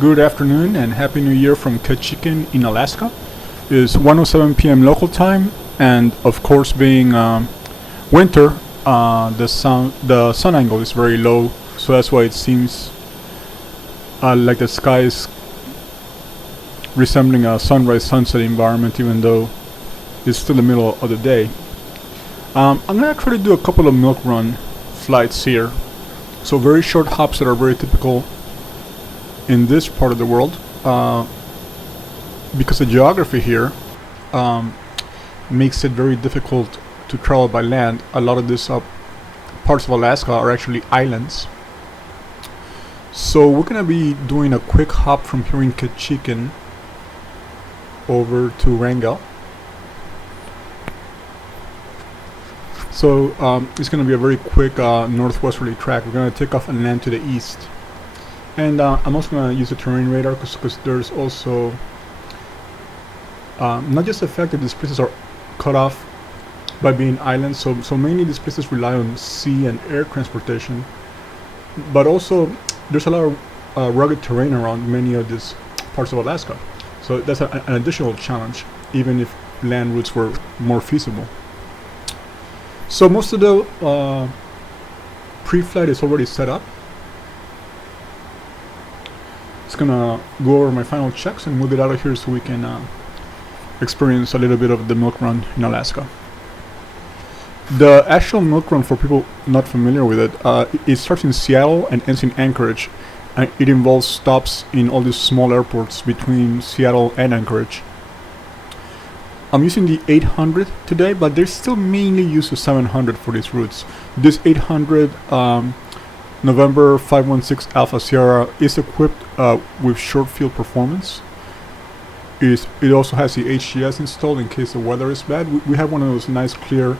Good afternoon and Happy New Year from Ketchikan in Alaska. It's 1:07 p.m. local time, and of course, being winter, the sun angle is very low, so that's why it seems like the sky is resembling a sunrise-sunset environment, even though it's still the middle of the day. I'm gonna try to do a couple of milk run flights here, so very short hops that are very typical in this part of the world, because the geography here makes it very difficult to travel by land. A lot of these parts of Alaska are actually islands. So we're gonna be doing a quick hop from here in Ketchikan over to Wrangell. So it's gonna be a very quick northwesterly track. We're gonna take off and land to the east. And I'm also going to use the terrain radar because there's also not just the fact that these places are cut off by being islands, so mainly these places rely on sea and air transportation, but also there's a lot of rugged terrain around many of these parts of Alaska, so that's an additional challenge, even if land routes were more feasible. So most of the pre-flight is already set up. It's gonna go over my final checks and we'll get out of here so we can experience a little bit of the milk run in Alaska. The actual milk run, for people not familiar with it, it starts in Seattle and ends in Anchorage, and it involves stops in all these small airports between Seattle and Anchorage. I'm using the 800 today, but they still mainly use the 700 for these routes. This 800 November 516 Alpha Sierra is equipped with short field performance. It also has the HGS installed in case the weather is bad. We have one of those nice clear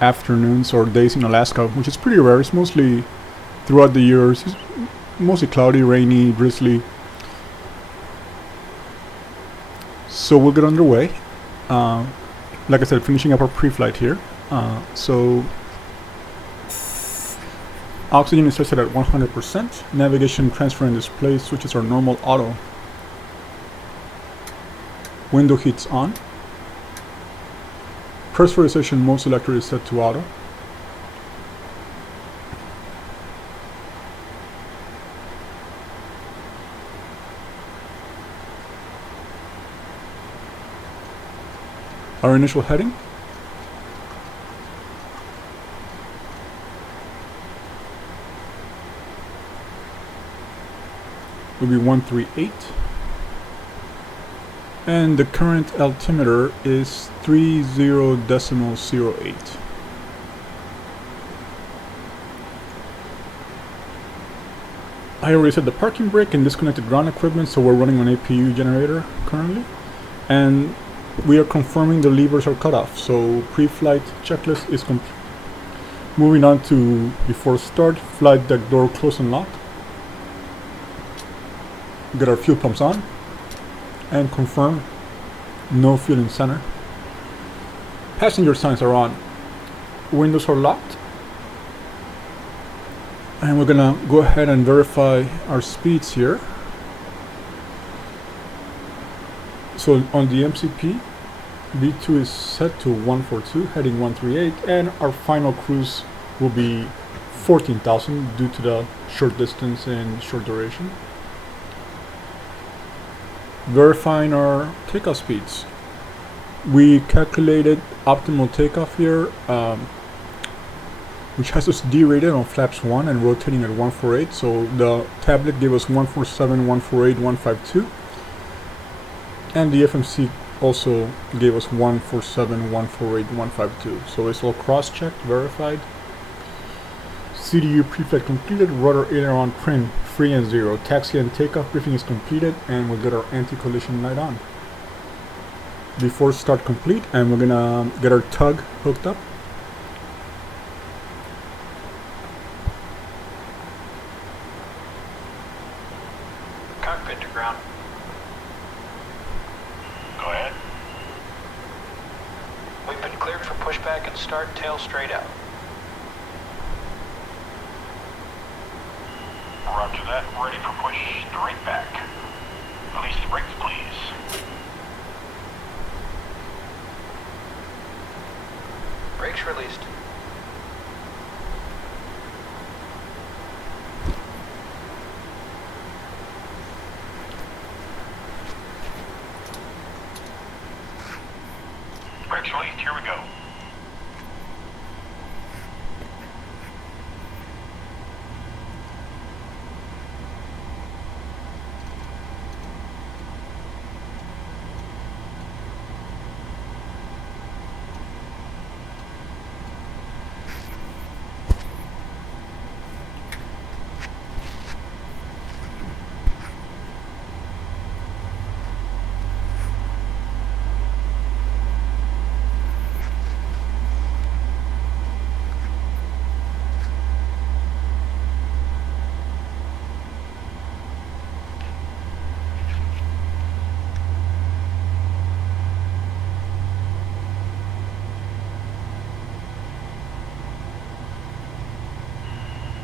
afternoons or days in Alaska, which is pretty rare. It's mostly throughout the years. It's mostly cloudy, rainy, drizzly. So we'll get underway. Like I said, finishing up our pre-flight here. So oxygen is set at 100%. Navigation, transfer, and display switches are normal auto. Window heats on. Pressurization mode selector is set to auto. Our initial heading. Will be 138, and the current altimeter is 30.08. I already set the parking brake and disconnected ground equipment, so we're running an APU generator currently, and we are confirming the levers are cut off. So pre-flight checklist is complete. Moving on to before start, flight deck door close and locked. Get our fuel pumps on and confirm no fuel in center. Passenger signs are on. Windows are locked. And we're gonna go ahead and verify our speeds here. So on the MCP, B2 is set to 142, heading 138, and our final cruise will be 14,000 due to the short distance and short duration. Verifying our takeoff speeds. We calculated optimal takeoff here, which has us derated on flaps 1 and rotating at 148. So the tablet gave us 147, 148, 152. And the FMC also gave us 147, 148, 152. So it's all cross-checked, verified. CDU preflight completed, rudder aileron trim free and 0. Taxi and takeoff briefing is completed, and we'll get our anti-collision light on. Before start complete, and we're gonna get our tug hooked up. Cockpit to ground. Go ahead. We've been cleared for pushback and start, tail straight out. Roger that. Ready for push straight back. Brakes released, here we go.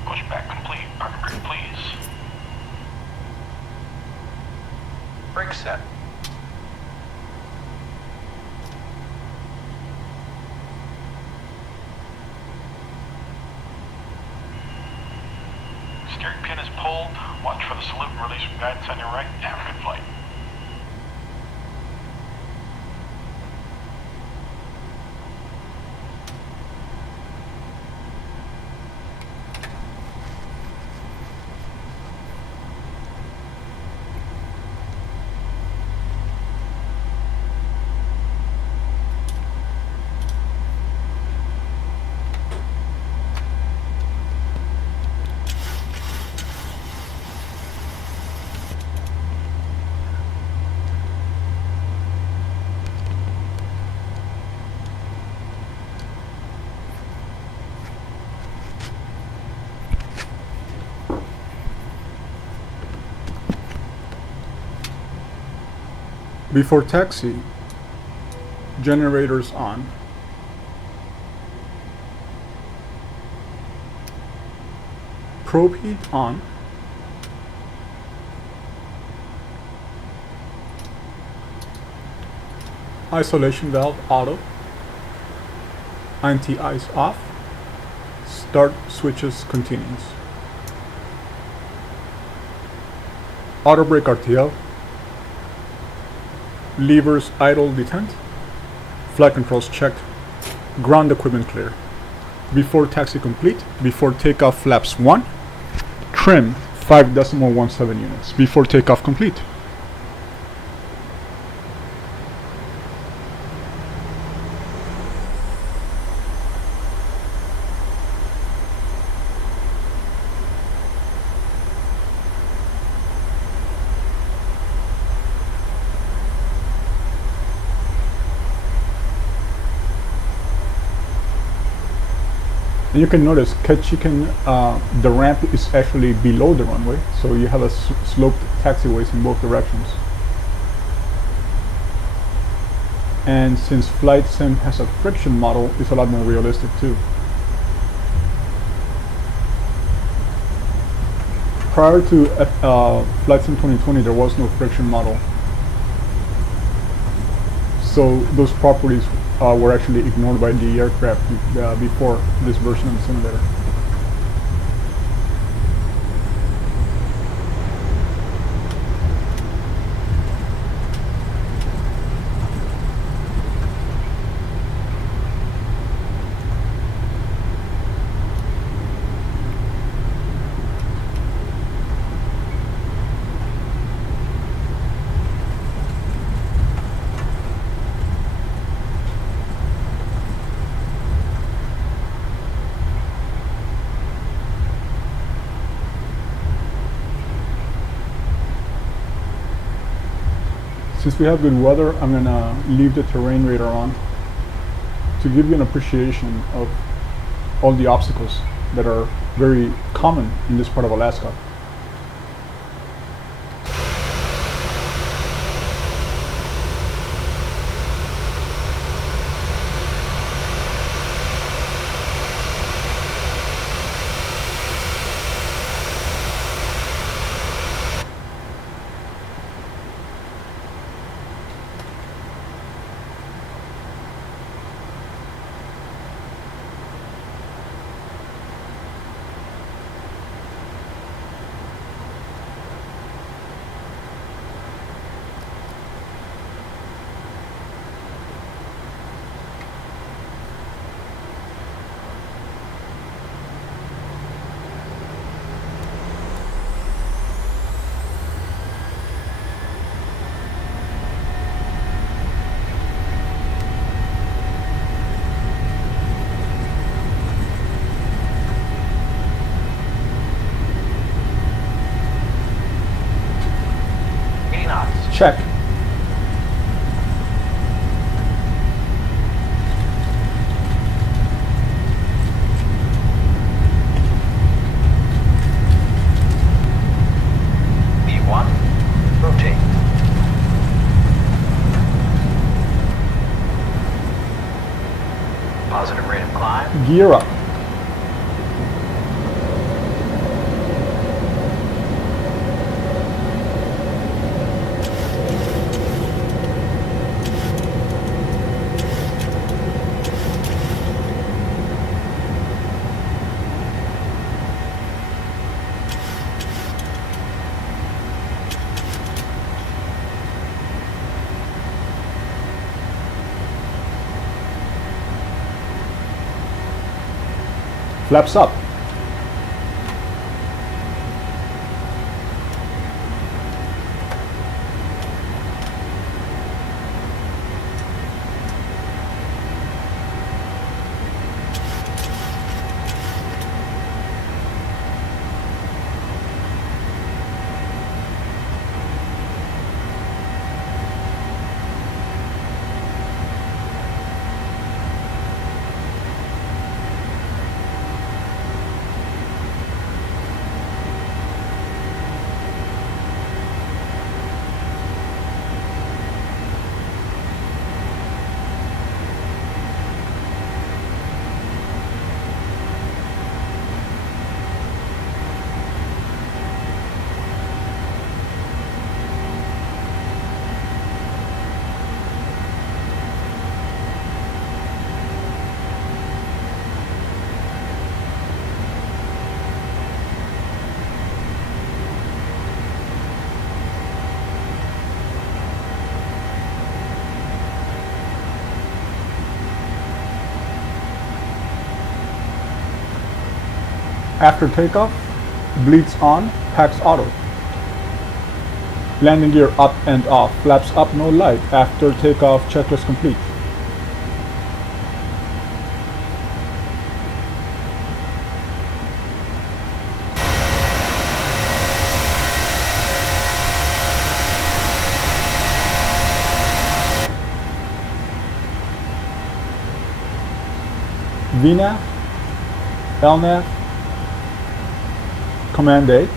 Pushback complete. Parking brake, please. Brake set. Steering pin is pulled. Watch for the salute and release from guidance on your right. Have a good flight. Before taxi, generators on. Probe heat on. Isolation valve auto. Anti-ice off. Start switches continuous. Auto brake RTL. Levers idle detent. Flight controls checked. Ground equipment clear. Before taxi complete. Before takeoff flaps 1. Trim 5.17 units. Before takeoff complete. And you can notice Ketchikan, the ramp is actually below the runway, so you have a sloped taxiways in both directions. And since Flight Sim has a friction model, it's a lot more realistic too. Prior to Flight Sim 2020, there was no friction model, so those properties were actually ignored by the aircraft before this version of the simulator. Since we have good weather, I'm gonna leave the terrain radar on to give you an appreciation of all the obstacles that are very common in this part of Alaska. check. B1, rotate. Positive rate of climb. Gear up. Flaps up. After takeoff, bleeds on, packs auto. Landing gear up and off, flaps up no light. After takeoff, checklist complete. VNAV, LNAV, Command A.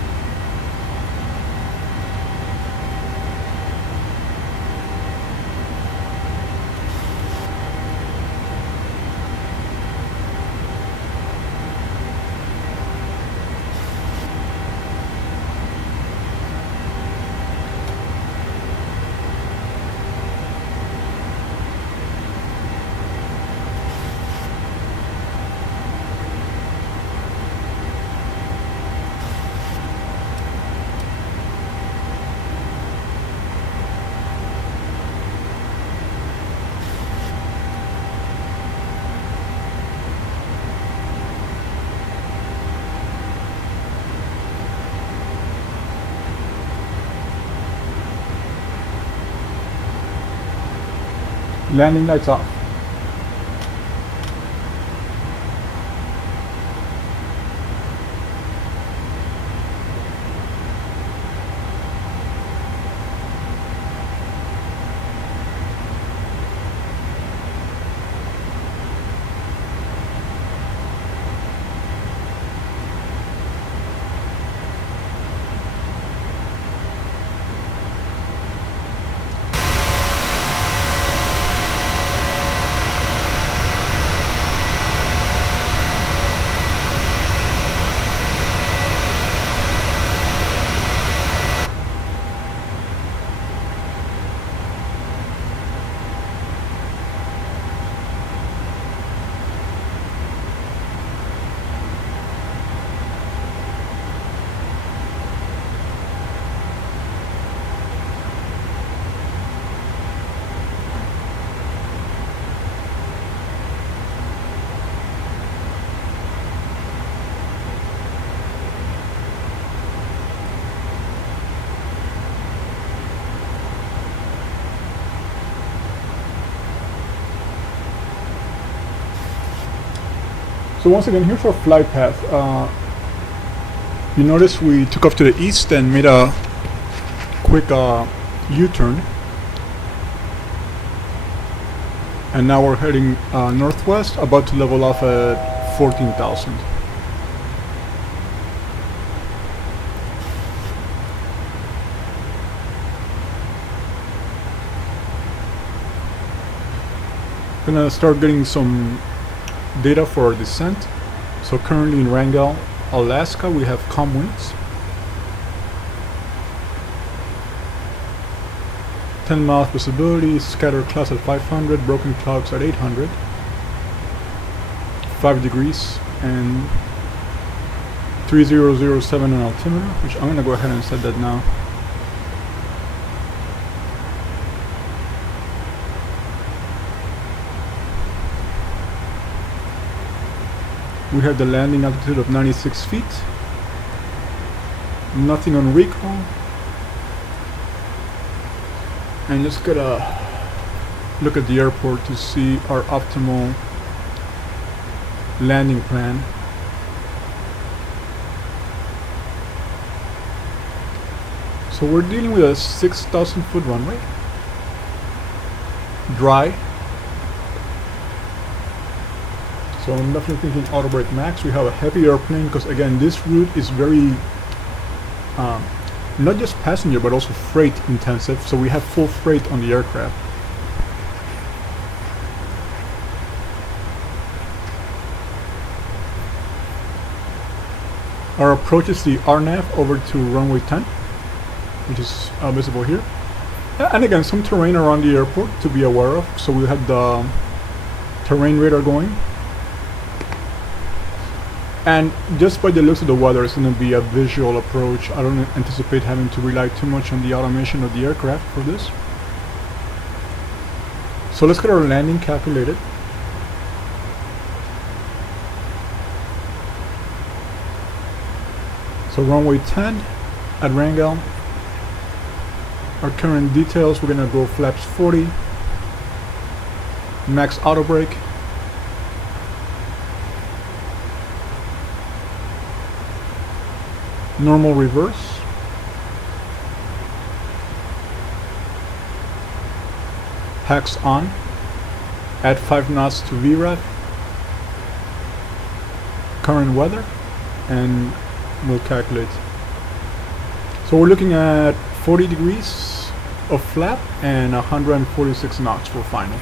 Landing lights off. So once again, here's our flight path. You notice we took off to the east and made a quick U-turn. And now we're heading northwest, about to level off at 14,000. Gonna start getting some data for our descent. So currently in Wrangell, Alaska, we have calm winds. 10 miles visibility, scattered clouds at 500, broken clouds at 800. 5 degrees and 3007 on altimeter, which I'm gonna go ahead and set that now. We have the landing altitude of 96 feet. Nothing on recall. And let's get a look at the airport to see our optimal landing plan. So we're dealing with a 6,000 foot runway. Dry. So I'm definitely thinking auto brake max. We have a heavy airplane because again this route is very not just passenger but also freight intensive, so we have full freight on the aircraft. Our approach is the RNAV over to runway 10, which is visible here. And again, some terrain around the airport to be aware of. So we have the terrain radar going. And just by the looks of the weather, it's going to be a visual approach. I don't anticipate having to rely too much on the automation of the aircraft for this. So let's get our landing calculated. So runway 10 at Wrangell. Our current details, we're going to go flaps 40. Max auto brake. Normal reverse. Hacks on. Add 5 knots to VREF. Current weather. And we'll calculate. So we're looking at 40 degrees of flap and 146 knots for final.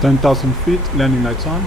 10,000 feet, landing lights on.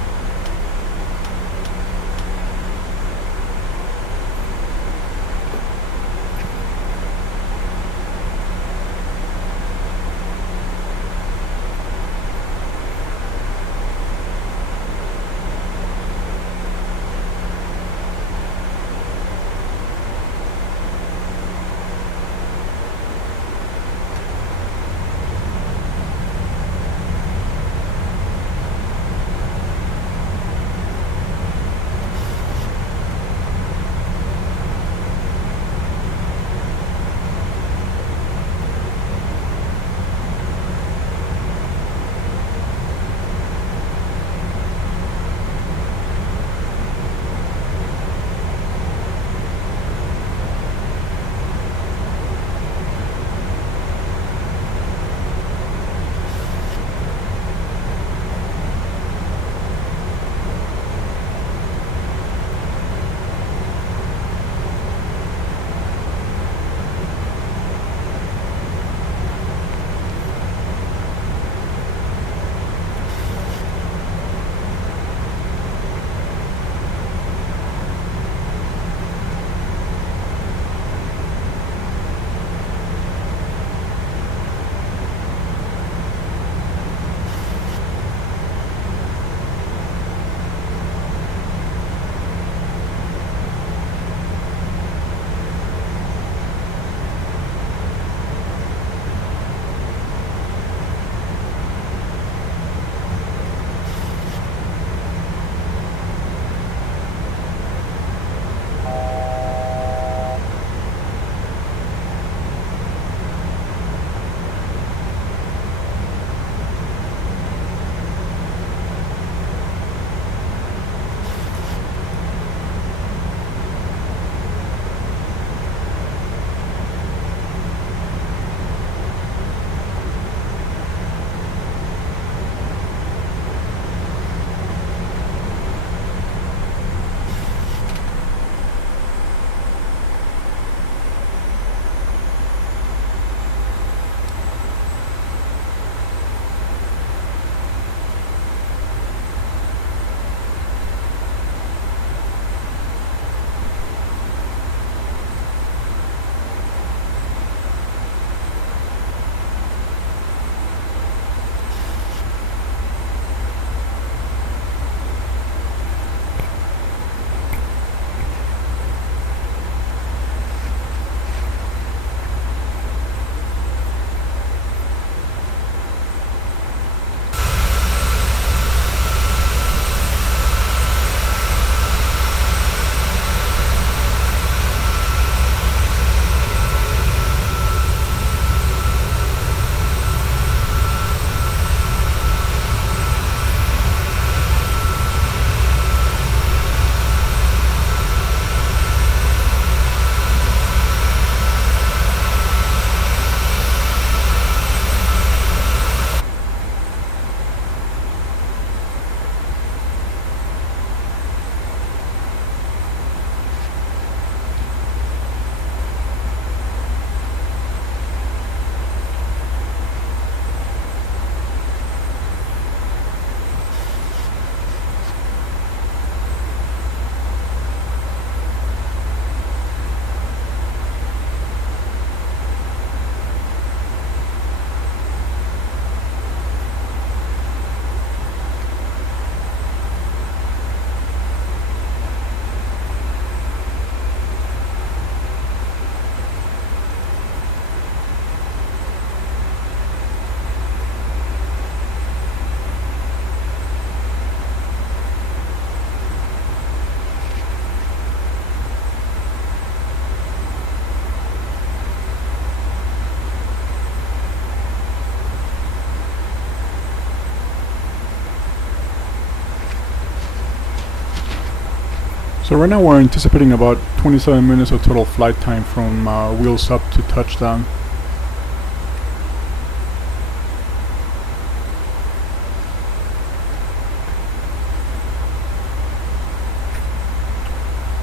So right now we're anticipating about 27 minutes of total flight time from wheels up to touchdown.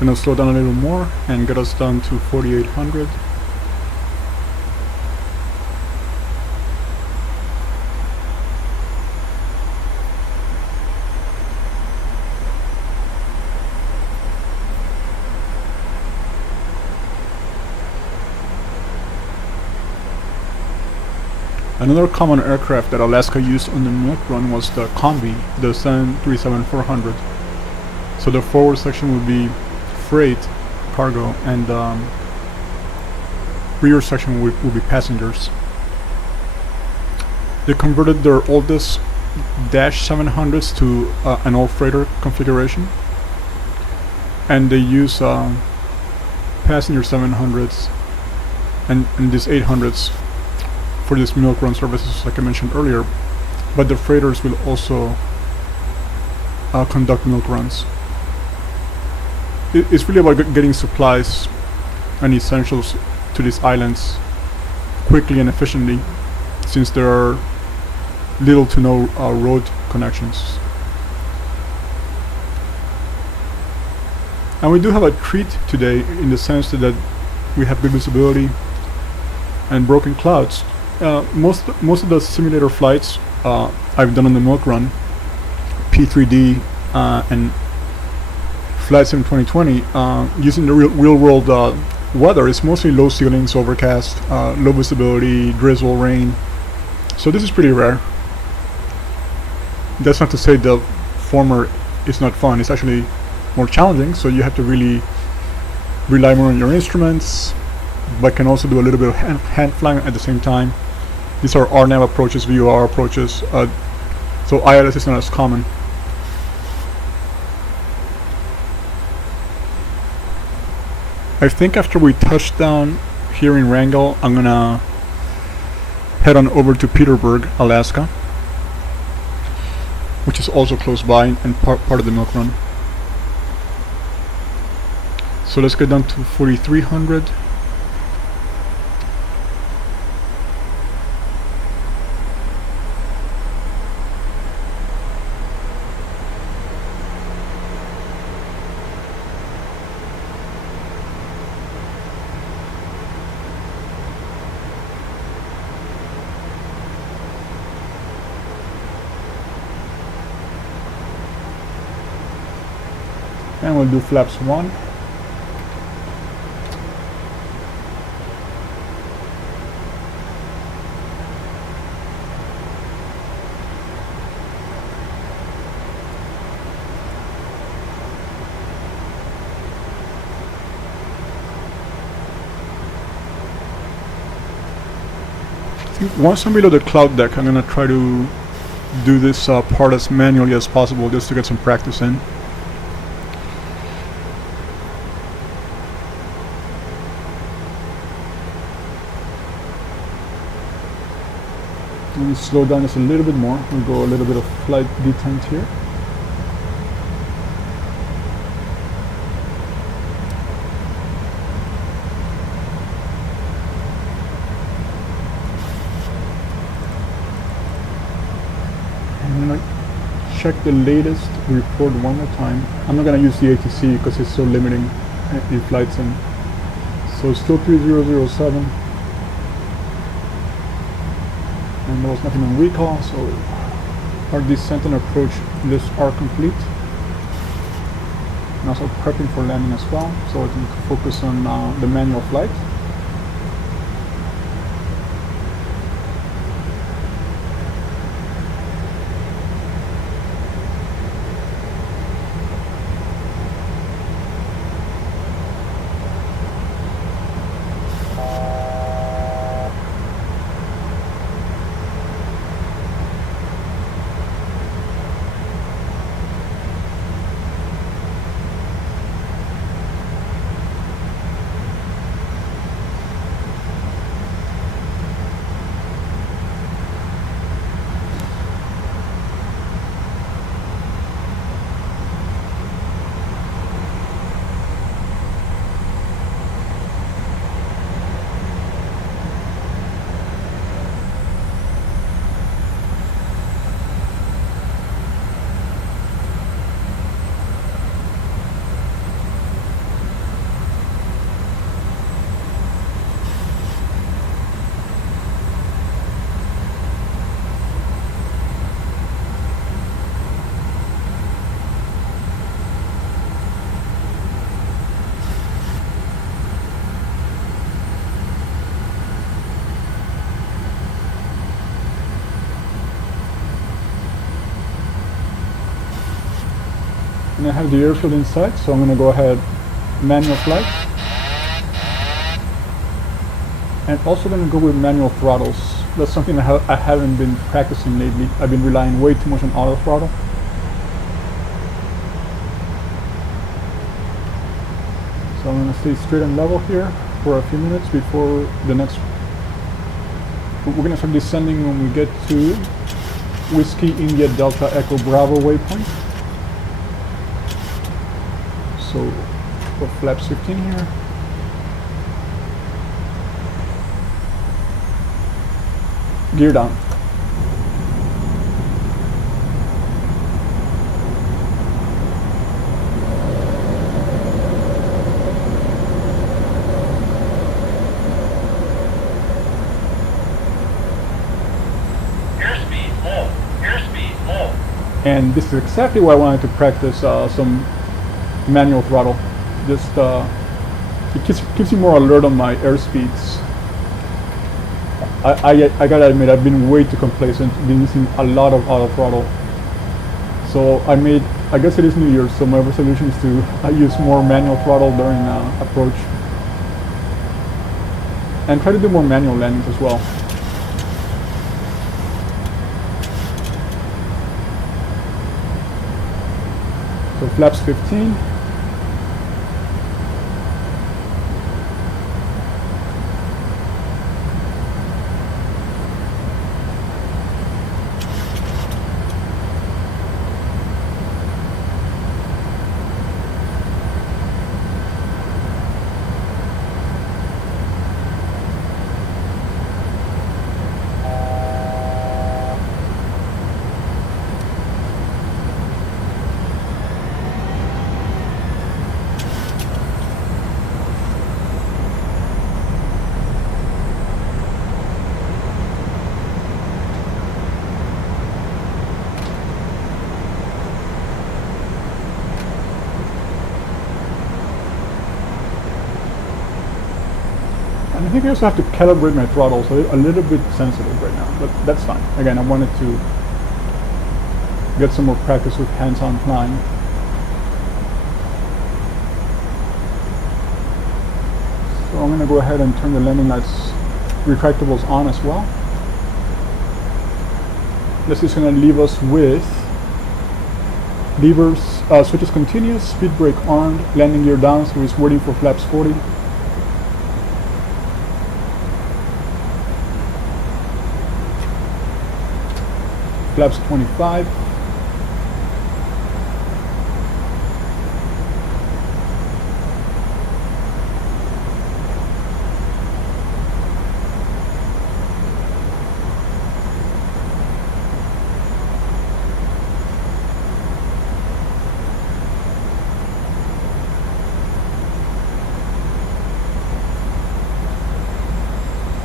Gonna slow down a little more and get us down to 4800. Another common aircraft that Alaska used on the milk run was the Combi, the 737-400. So the forward section would be freight, cargo, and rear section would be passengers. They converted their oldest Dash 700s to an all-freighter configuration, and they use passenger 700s and these 800s for this milk run services, like I mentioned earlier. But the freighters will also conduct milk runs. It's really about getting supplies and essentials to these islands quickly and efficiently, since there are little to no road connections. And we do have a treat today, in the sense that we have good visibility and broken clouds. Most of the simulator flights I've done on the milk run, P3D and Flight Sim 2020, using the real world weather, it's mostly low ceilings, overcast, low visibility, drizzle, rain. So this is pretty rare. That's not to say the former is not fun. It's actually more challenging, so you have to really rely more on your instruments, but can also do a little bit of hand flying at the same time. These are RNAV approaches, VOR approaches, so ILS is not as common. I think after we touch down here in Wrangell, I'm gonna head on over to Petersburg, Alaska, which is also close by and part of the milk run. So let's get down to 4,300. And we'll do flaps 1. Once I'm below the cloud deck, I'm gonna try to do this part as manually as possible, just to get some practice in. Let me slow down just a little bit more. We'll go a little bit of flight detent here. I'm gonna check the latest report one more time. I'm not gonna use the ATC because it's so limiting in flight sim. So still 3007. And there was nothing on recall, so our descent and approach lifts are complete. And also prepping for landing as well, so I can focus on the manual flight. I have the airfield in sight, so I'm going to go ahead, manual flight. And also going to go with manual throttles. That's something I haven't been practicing lately. I've been relying way too much on auto throttle. So I'm going to stay straight and level here for a few minutes before the next. We're going to start descending when we get to Whiskey India Delta Echo Bravo waypoint. So for flaps 15 here. Gear down. And this is exactly why I wanted to practice some manual throttle. Just it keeps you more alert on my airspeeds. I gotta admit, I've been way too complacent, been using a lot of auto throttle. So I guess it is New Year's, so my resolution is to use more manual throttle during approach. And try to do more manual landings as well. So flaps 15. I think I also have to calibrate my throttle, so a little bit sensitive right now, but that's fine. Again, I wanted to get some more practice with hands-on flying. So I'm going to go ahead and turn the landing lights retractables on as well. This is going to leave us with levers, switches continuous, speed brake armed, landing gear down, so it's waiting for flaps 40. Flaps 25.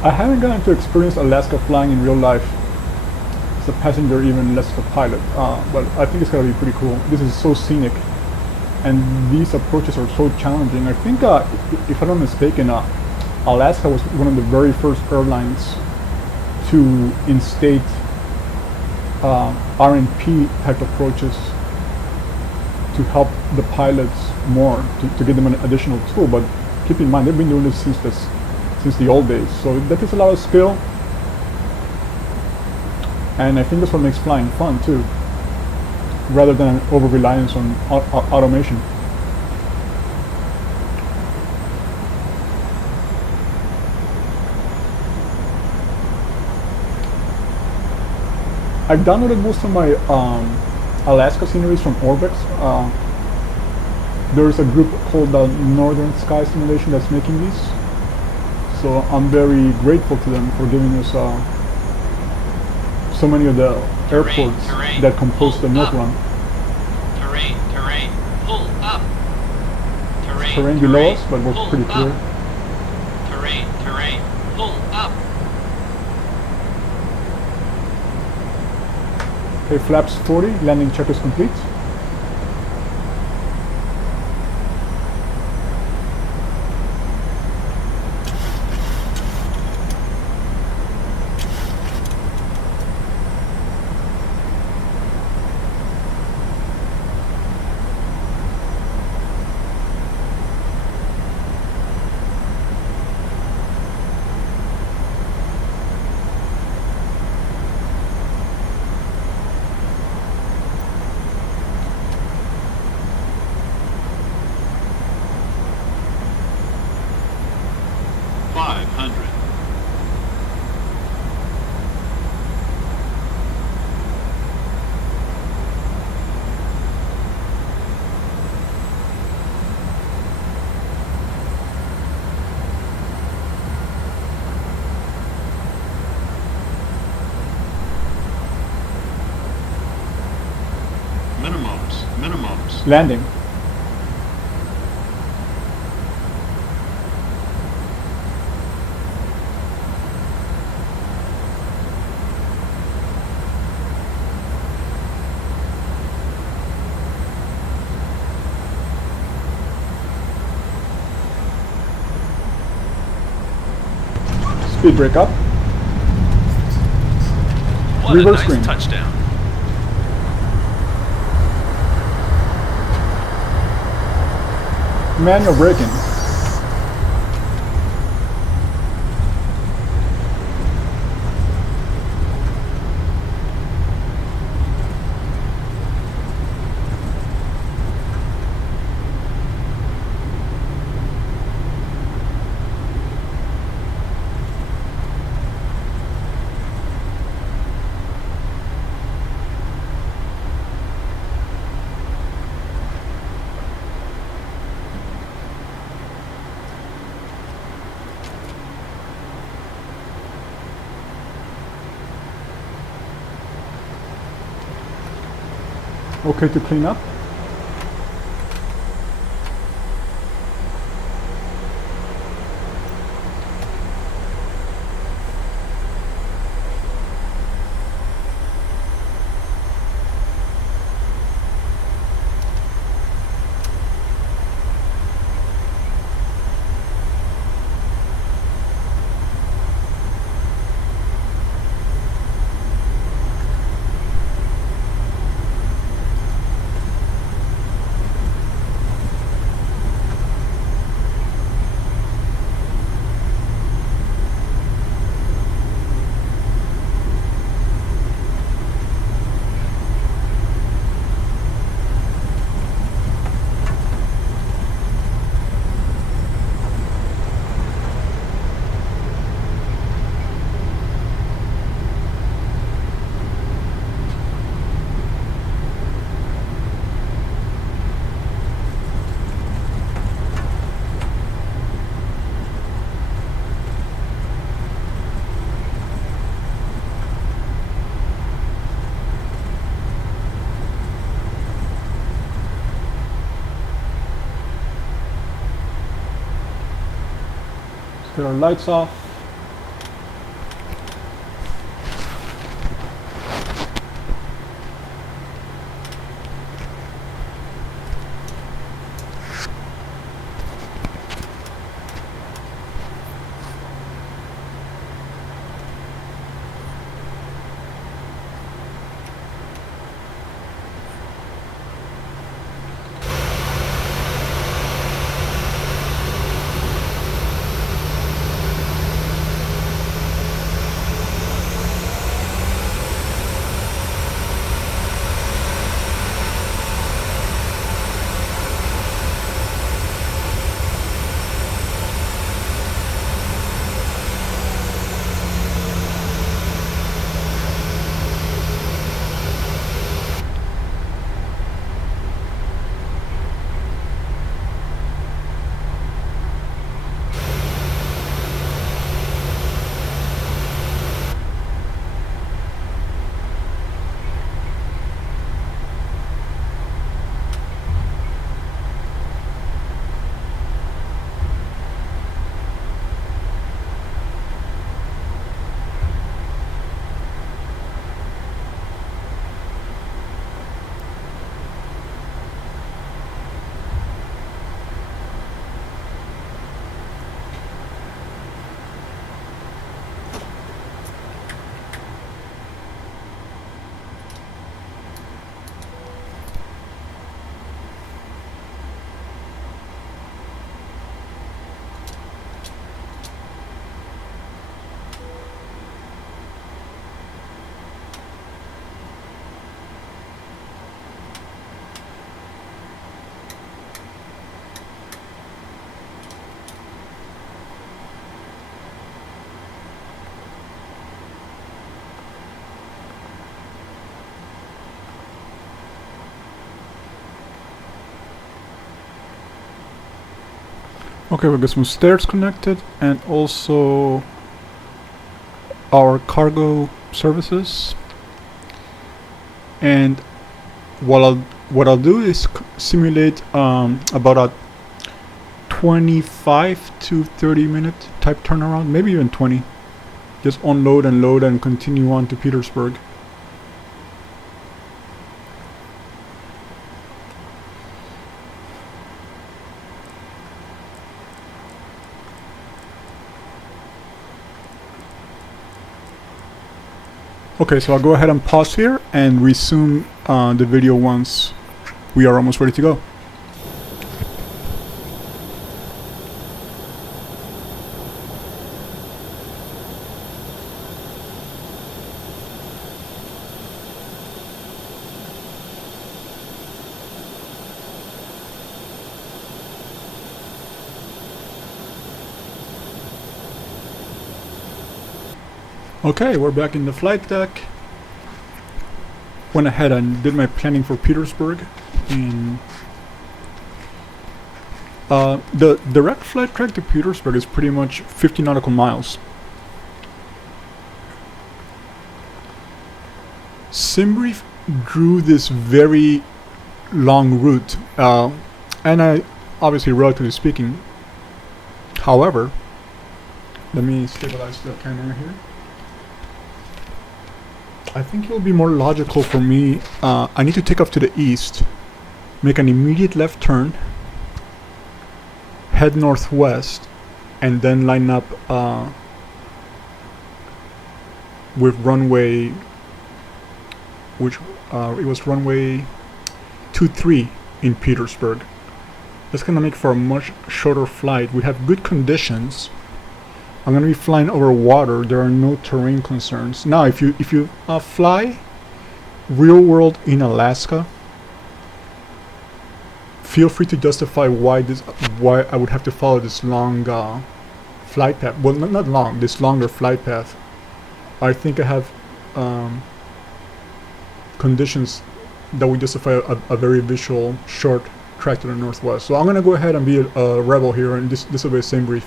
I haven't gotten to experience Alaska flying in real life. A passenger, even less of a pilot, but I think it's going to be pretty cool. This is so scenic, and these approaches are so challenging. I think, if I'm not mistaken, Alaska was one of the very first airlines to instate R&P type approaches to help the pilots more, to give them an additional tool. But keep in mind, they've been doing this since the old days, so that takes a lot of skill. And I think that's what makes flying fun too, rather than an over-reliance on automation. I've downloaded most of my Alaska sceneries from Orbex. There's a group called the Northern Sky Simulation that's making these. So I'm very grateful to them for giving us so many of the airports that compose the milk run. Terrain, pull up. Terrain below us, but we're pretty clear. Terrain, pull up. Okay, flaps 40, landing check is complete. 500. Minimums. Landing. Speed brake up. What Reverse a nice screen. touchdown. Manual braking. Okay to clean up. Get our lights off. Okay, we got some stairs connected and also our cargo services. And what I'll do is simulate about a 25 to 30 minute type turnaround, maybe even 20. Just unload and load and continue on to Petersburg. Okay, so I'll go ahead and pause here and resume the video once we are almost ready to go. Okay, we're back in the flight deck. Went ahead and did my planning for Petersburg. And the direct flight track to Petersburg is pretty much 50 nautical miles. Simbrief drew this very long route, and I obviously, relatively speaking. However, let me stabilize the camera here. I think it will be more logical for me. I need to take off to the east, make an immediate left turn, head northwest, and then line up with runway, which it was runway 23 in Petersburg. That's gonna make for a much shorter flight. We have good conditions. I'm going to be flying over water. There are no terrain concerns. Now, if you fly real world in Alaska, feel free to justify why I would have to follow this long flight path. Well, not long. This longer flight path. I think I have conditions that would justify a very visual short track to the northwest. So I'm going to go ahead and be a rebel here and disobey Simbrief.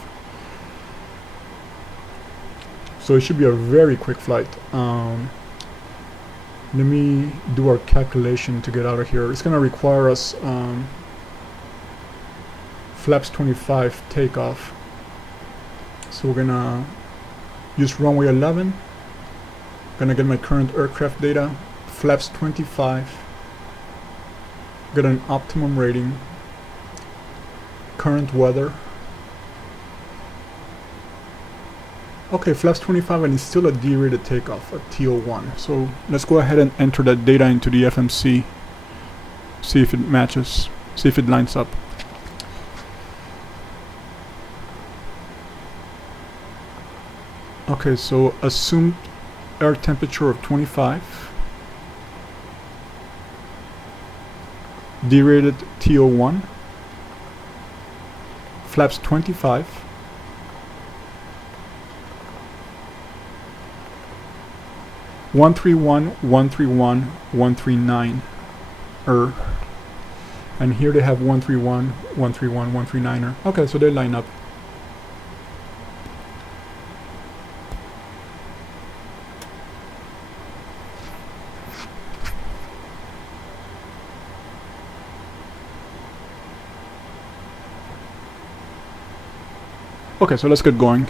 So it should be a very quick flight. Let me do our calculation to get out of here. It's going to require us flaps 25 takeoff. So we're going to use runway 11. Going to get my current aircraft data. Flaps 25. Get an optimum rating. Current weather. Okay, flaps 25 and it's still a D-rated takeoff at TO1. So let's go ahead and enter that data into the FMC. See if it matches. See if it lines up. Okay, so assumed air temperature of 25. D-rated TO1. Flaps 25. 131, 131, 139. And here they have 131, 131, 139. Okay, so they line up. Okay, so let's get going.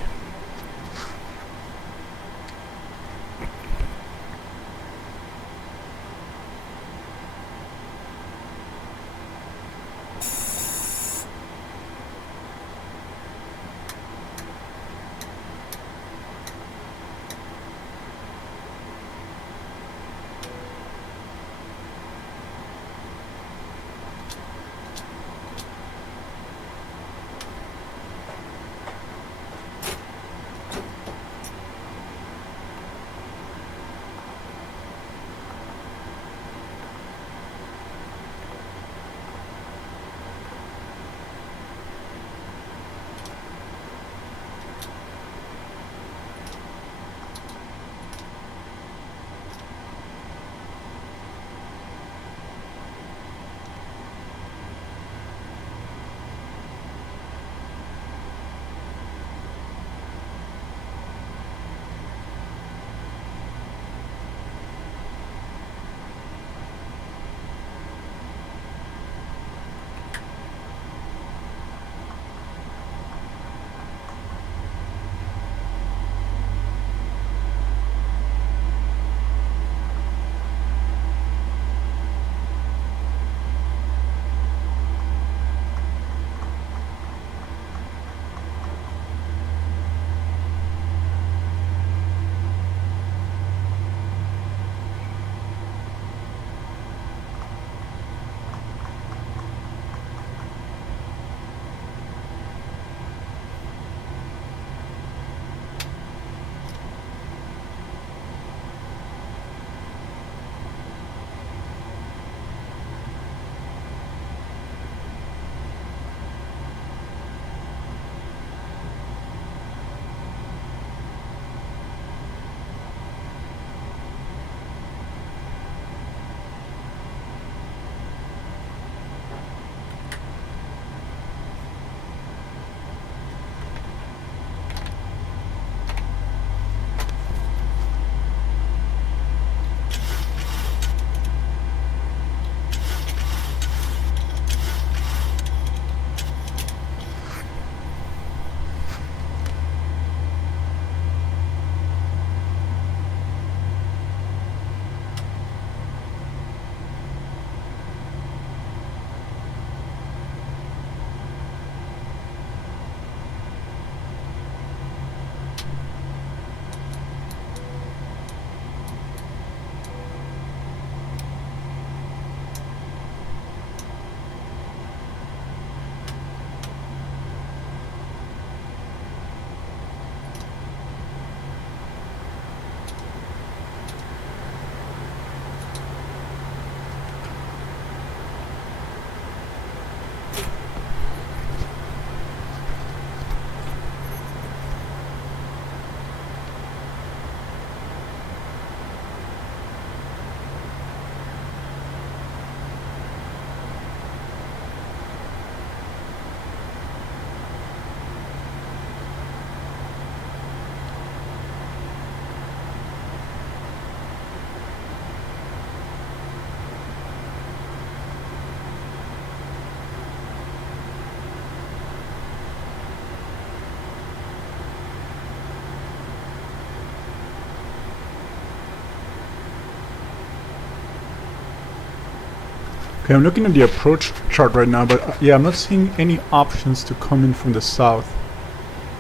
Okay, I'm looking at the approach chart right now, but yeah, I'm not seeing any options to come in from the south.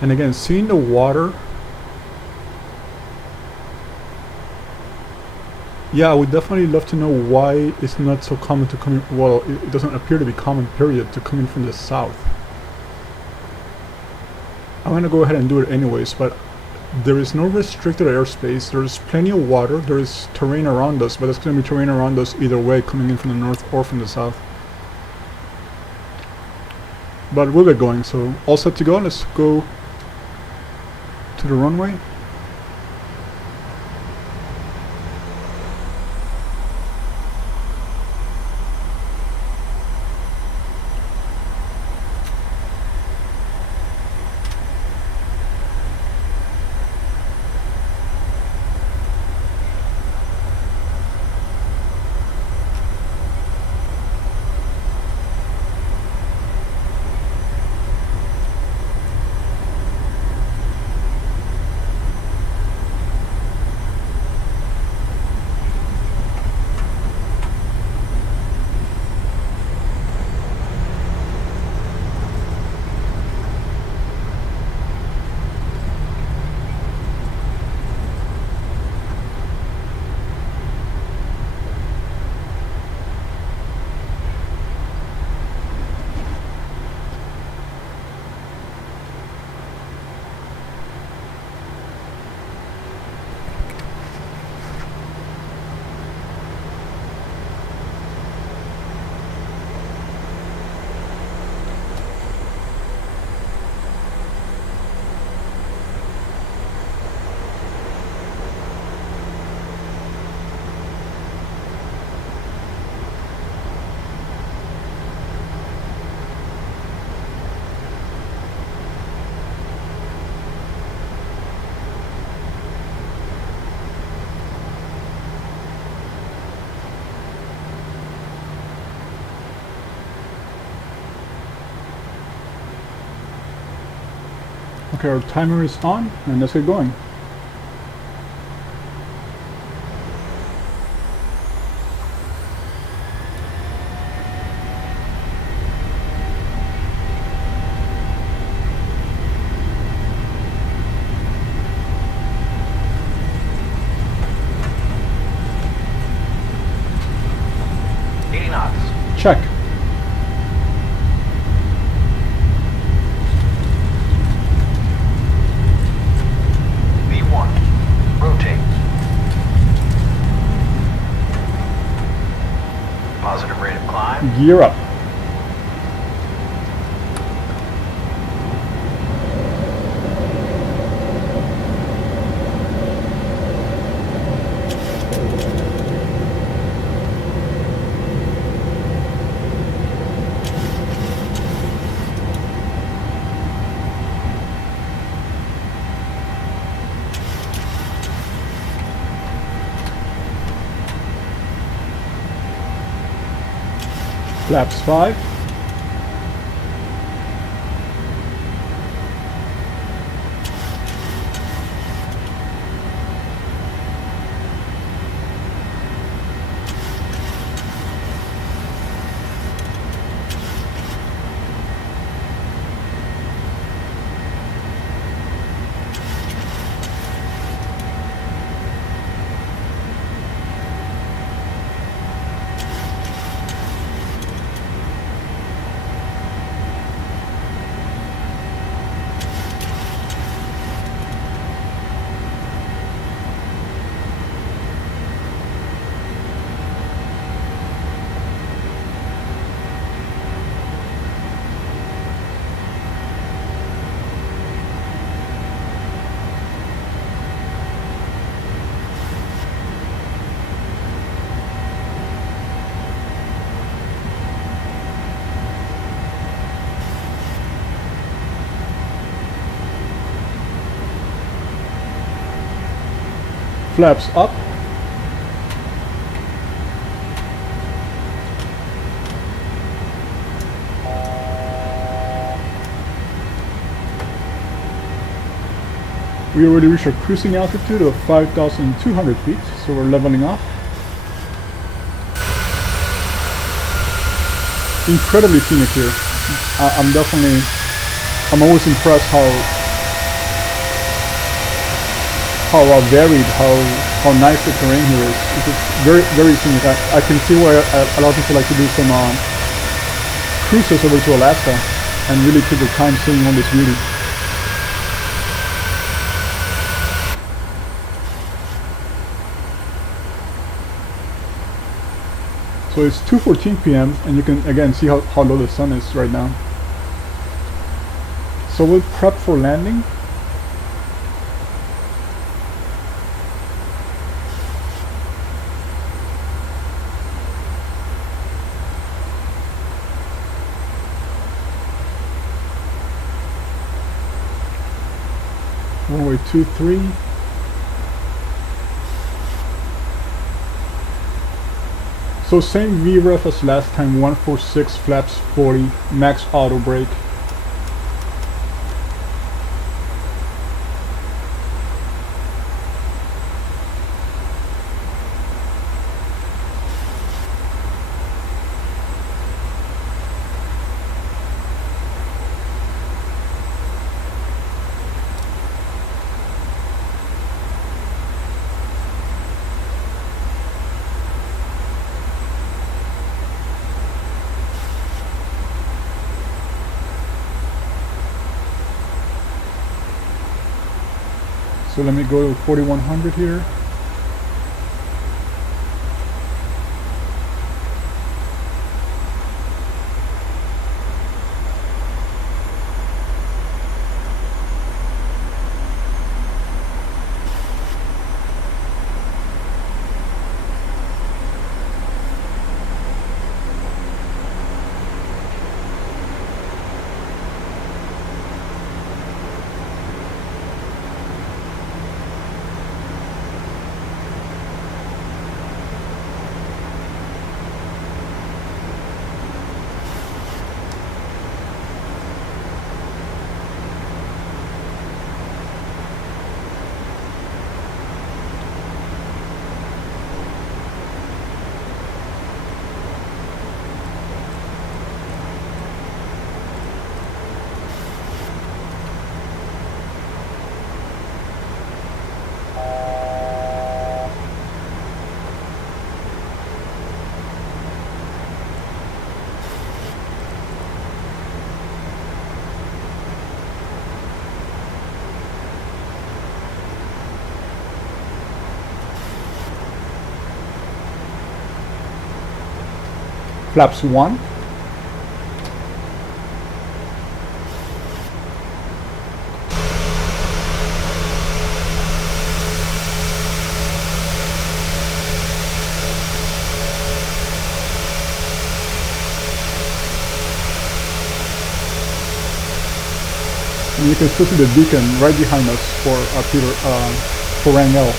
And again, seeing the water, yeah, I would definitely love to know why it's not so common to come in. Well, it doesn't appear to be common, period, to come in from the south. I'm gonna go ahead and do it anyways, but there is no restricted airspace. There's plenty of water. There is terrain around us, but there's gonna be terrain around us either way, coming in from the north or from the south. But we'll get going, so all set to go. Let's go to the runway. Okay, our timer is on, and let's get going. Check. V1, rotate. Positive rate of climb. Gear up. Flaps 5. Flaps up. We already reached our cruising altitude of 5,200 feet, so we're leveling off. incredibly scenic here. I'm always impressed how varied, how nice the terrain here is. It's just very scenic. I can see why a lot of people like to do some cruises over to Alaska and really take their time seeing all this beauty. So it's 2:14 p.m. and you can again see how low the sun is right now. So we'll prep for landing. Runway 23. So same VREF as last time, 146 flaps 40, max auto brake. So let me go to 4100 here. Flaps 1. And you can still see the beacon right behind us for Wrangell.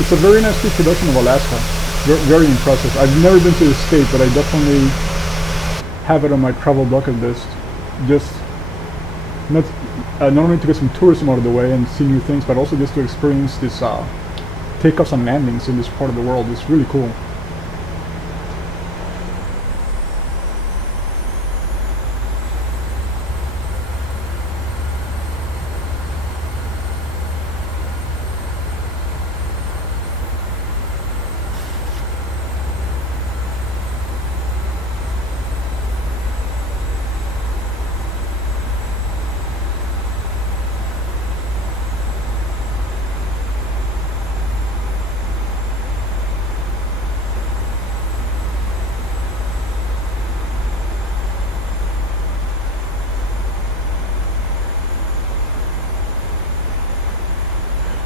It's a very nice reproduction of Alaska. Very impressive. I've never been to the state, but I definitely have it on my travel bucket list. Just not only to get some tourism out of the way and see new things, but also just to experience this takeoffs and landings in this part of the world. It's really cool.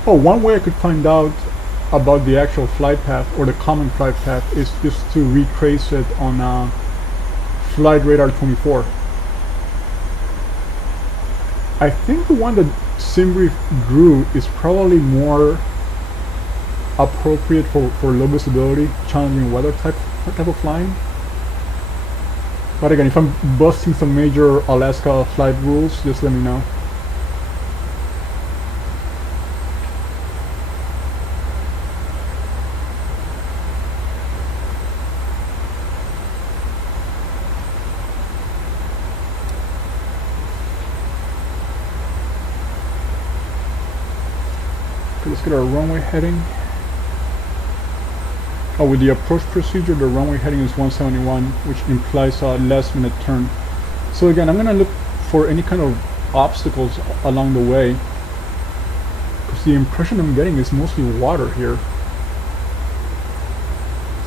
Oh, one way I could find out about the actual flight path or the common flight path is just to retrace it on Flight Radar 24. I think the one that SimBrief drew is probably more appropriate for low visibility, challenging weather type of flying. But again, if I'm busting some major Alaska flight rules, just let me know. let's get our runway heading. Oh, with the approach procedure, the runway heading is 171, which implies a last minute turn. So again, I'm gonna look for any kind of obstacles along the way, because the impression I'm getting is mostly water here.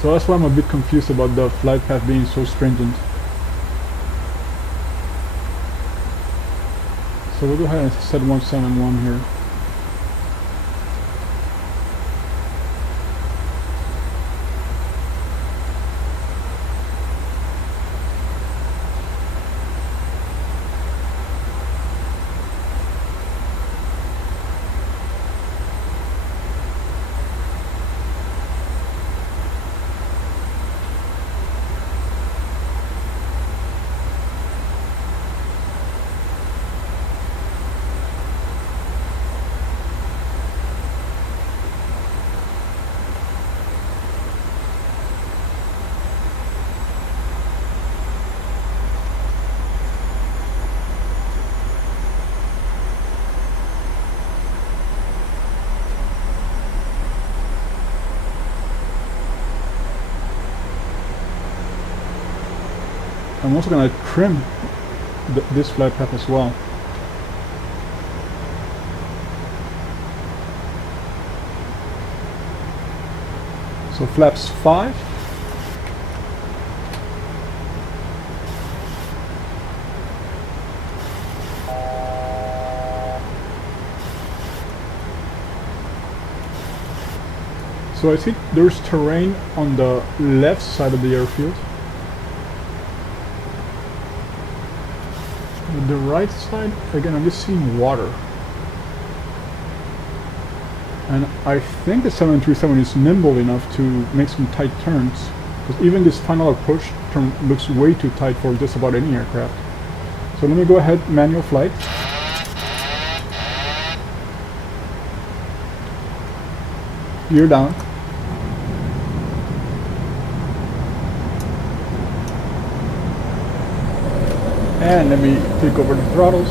So that's why I'm a bit confused about the flight path being so stringent. So we'll go ahead and set 171 here. I'm also going to trim this flight path as well. So flaps 5. So I see there's terrain on the left side of the airfield. The right side, again, I'm just seeing water. And I think the 737 is nimble enough to make some tight turns, because even this final approach turn looks way too tight for just about any aircraft. So let me go ahead, manual flight. Gear down. And let me take over the throttles.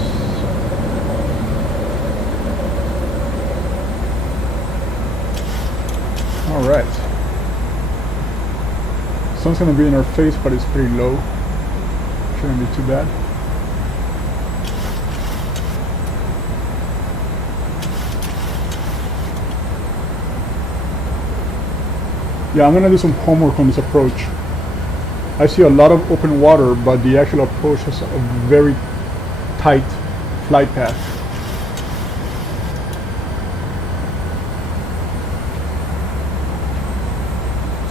Alright. Sun's gonna be in our face, but it's pretty low. Shouldn't be too bad. Yeah, I'm gonna do some homework on this approach. I see a lot of open water, but the actual approach has a very tight flight path.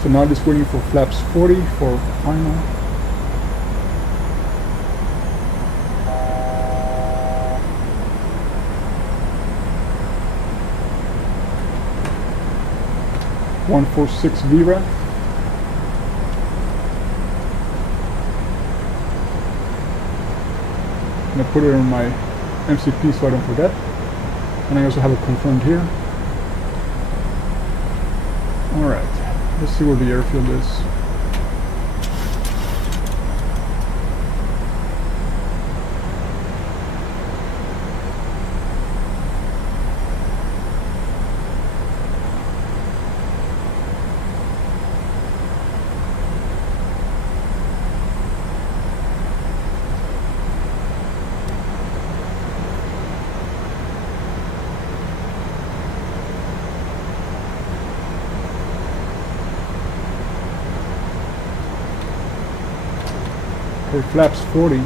So now just waiting for flaps 40 for final. .146 VRAF. I'm going to put it on my MCP so I don't forget. And I also have it confirmed here. Alright, let's see where the airfield is. Okay, flaps 40.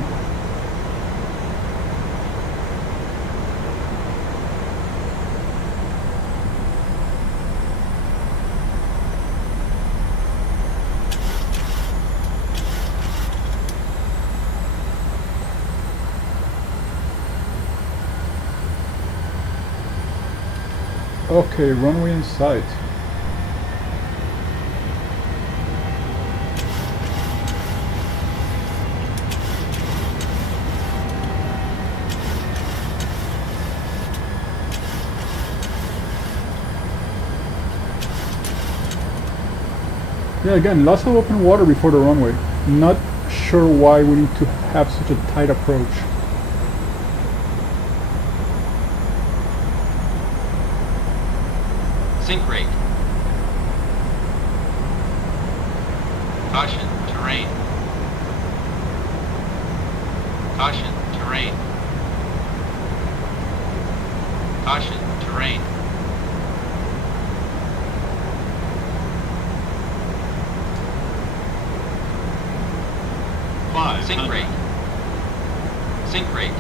Okay, runway in sight. Yeah, again, lots of open water before the runway. Not sure why we need to have such a tight approach. Caution, terrain. Caution, terrain. Caution, terrain. Sink rate. Sink rate.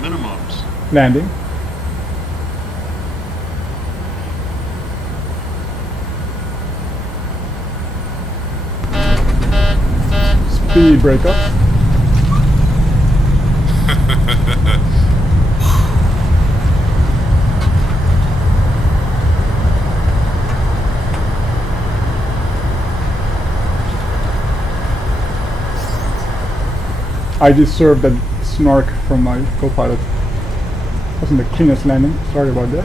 Minimums. Landing. Speed breakup. I deserve that snark from my co-pilot. Wasn't the cleanest landing, sorry about that.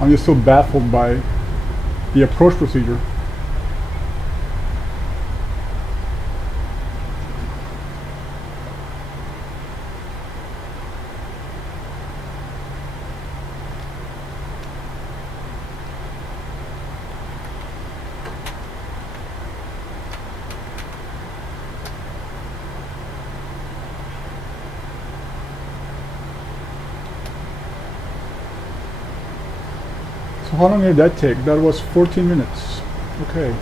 I'm just so baffled by the approach procedure. So how long did that take? That was 14 minutes. Okay.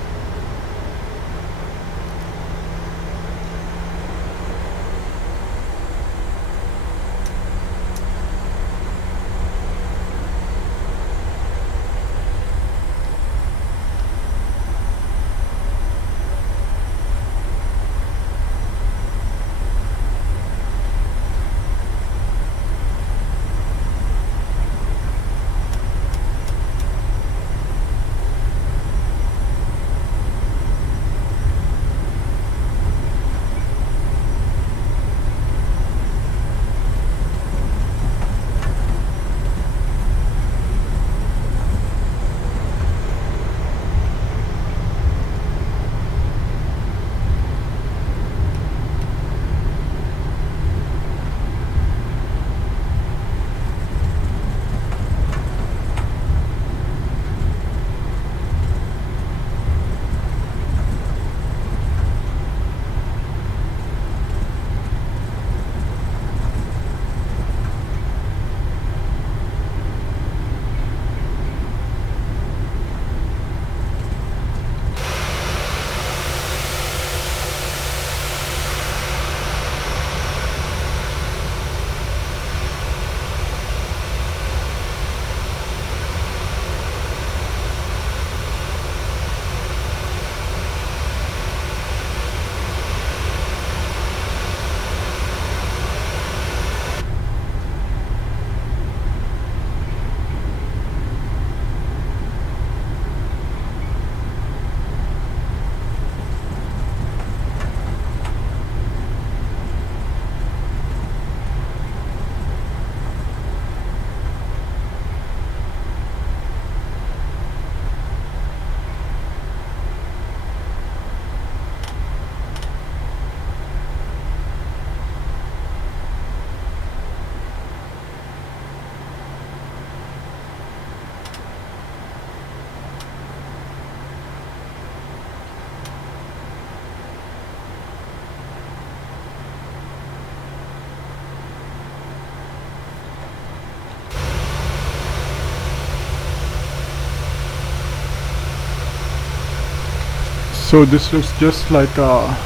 So this looks just like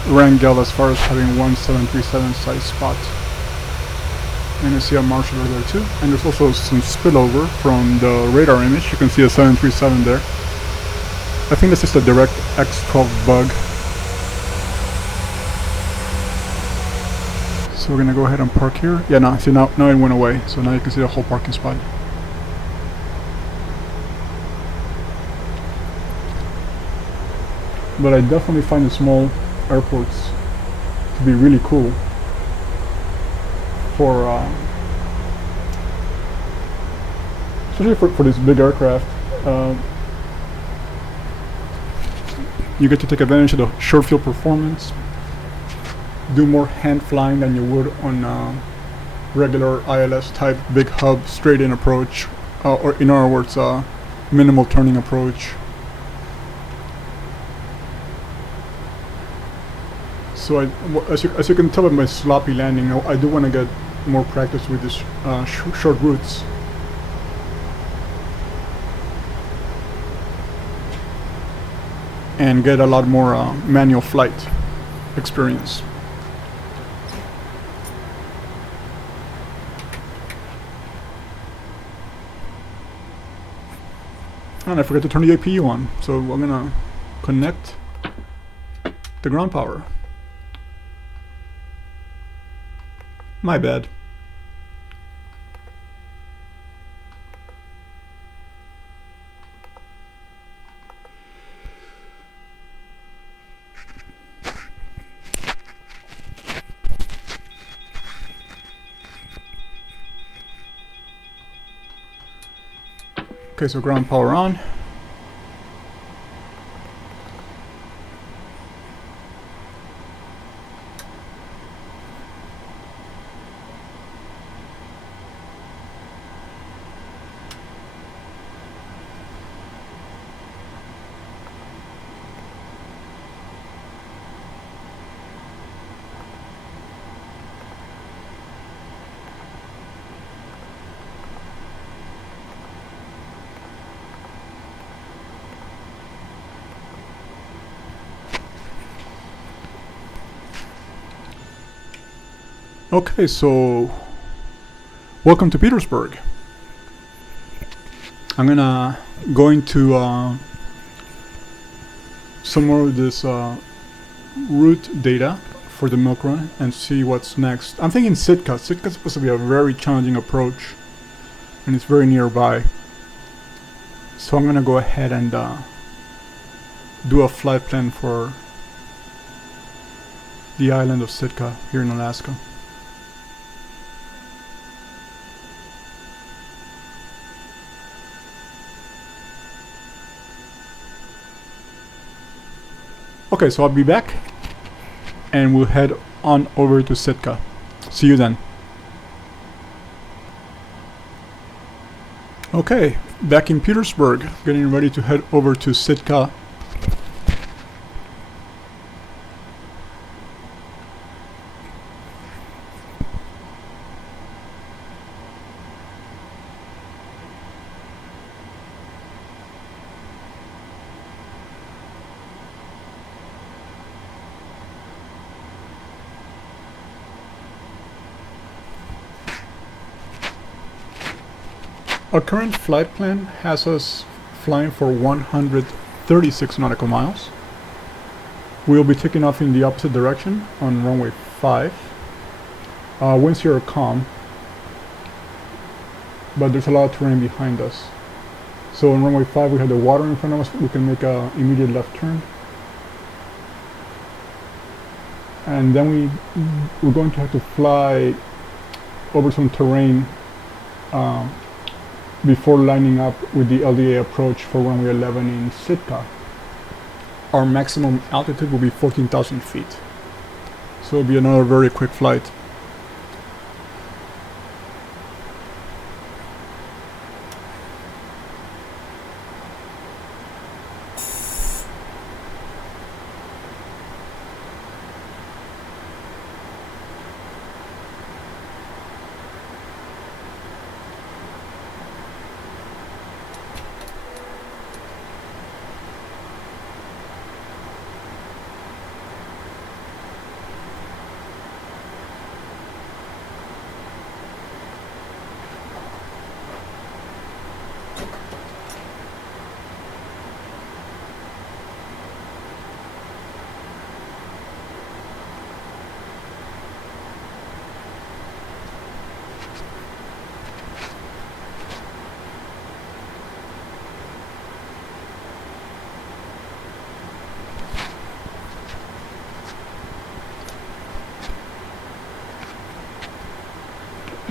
Wrangell as far as having one 737 size spot. And you see a Marshall over there too. And there's also some spillover from the radar image. You can see a 737 there. I think this is a direct X12 bug. So we're gonna go ahead and park here. Yeah, no, see now it went away. So now you can see the whole parking spot. But I definitely find the small airports to be really cool for, especially for this big aircraft. You get to take advantage of the short field performance, do more hand flying than you would on regular ILS type big hub straight in approach, or in other words, minimal turning approach. So as you can tell by my sloppy landing, I do want to get more practice with these short routes. And get a lot more manual flight experience. And I forgot to turn the APU on, so I'm gonna connect the ground power. My bad. Okay, so ground power on. Okay, so welcome to Petersburg. I'm gonna go into some more of this route data for the milk run and see what's next. I'm thinking Sitka. Sitka is supposed to be a very challenging approach, and it's very nearby. So I'm gonna go ahead and do a flight plan for the island of Sitka here in Alaska. Okay, so I'll be back and we'll head on over to Sitka. See you then. Okay, back in Petersburg, getting ready to head over to Sitka. Our current flight plan has us flying for 136 nautical miles. We'll be taking off in the opposite direction on runway 5. Winds here are calm, but there's a lot of terrain behind us. So on runway 5 we have the water in front of us. We can make an immediate left turn. And then we're going to have to fly over some terrain before lining up with the LDA approach for runway 11 in Sitka. Our maximum altitude will be 14,000 feet. So it'll be another very quick flight.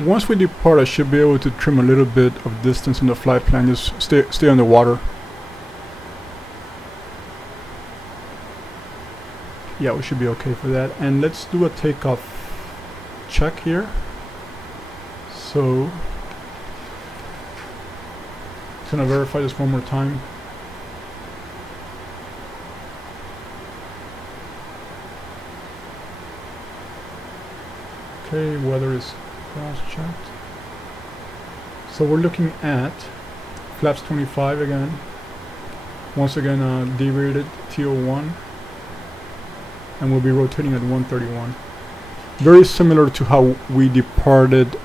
Once we depart, I should be able to trim a little bit of distance in the flight plan. Just stay on the water. Yeah, we should be okay for that. And let's do a takeoff check here. So, just gonna verify this one more time. Okay, weather is cross-checked. So we're looking at flaps 25 again. Once again, deviated TO1. And we'll be rotating at 131. Very similar to how we departed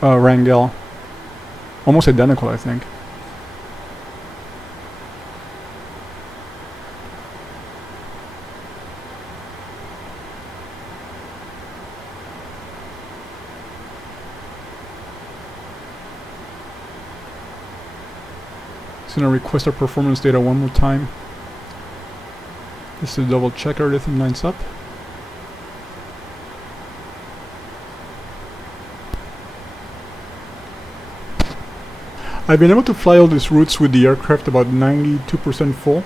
Wrangell. Almost identical, I think. Just gonna request our performance data one more time. Just to double check everything lines up. I've been able to fly all these routes with the aircraft about 92% full.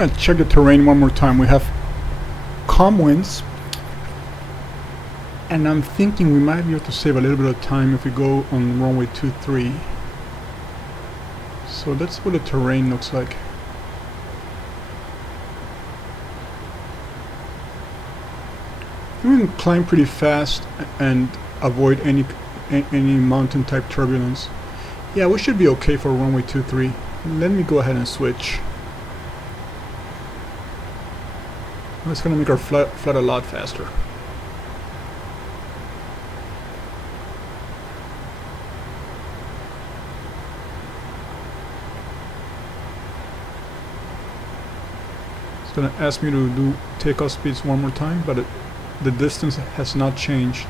gonna check the terrain one more time. We have calm winds, and I'm thinking we might be able to save a little bit of time if we go on runway 23. So that's what the terrain looks like. We can climb pretty fast and avoid any mountain type turbulence. Yeah, we should be okay for runway 23. Let me go ahead and switch. That's gonna make our flight a lot faster. It's gonna ask me to do takeoff speeds one more time, but the distance has not changed.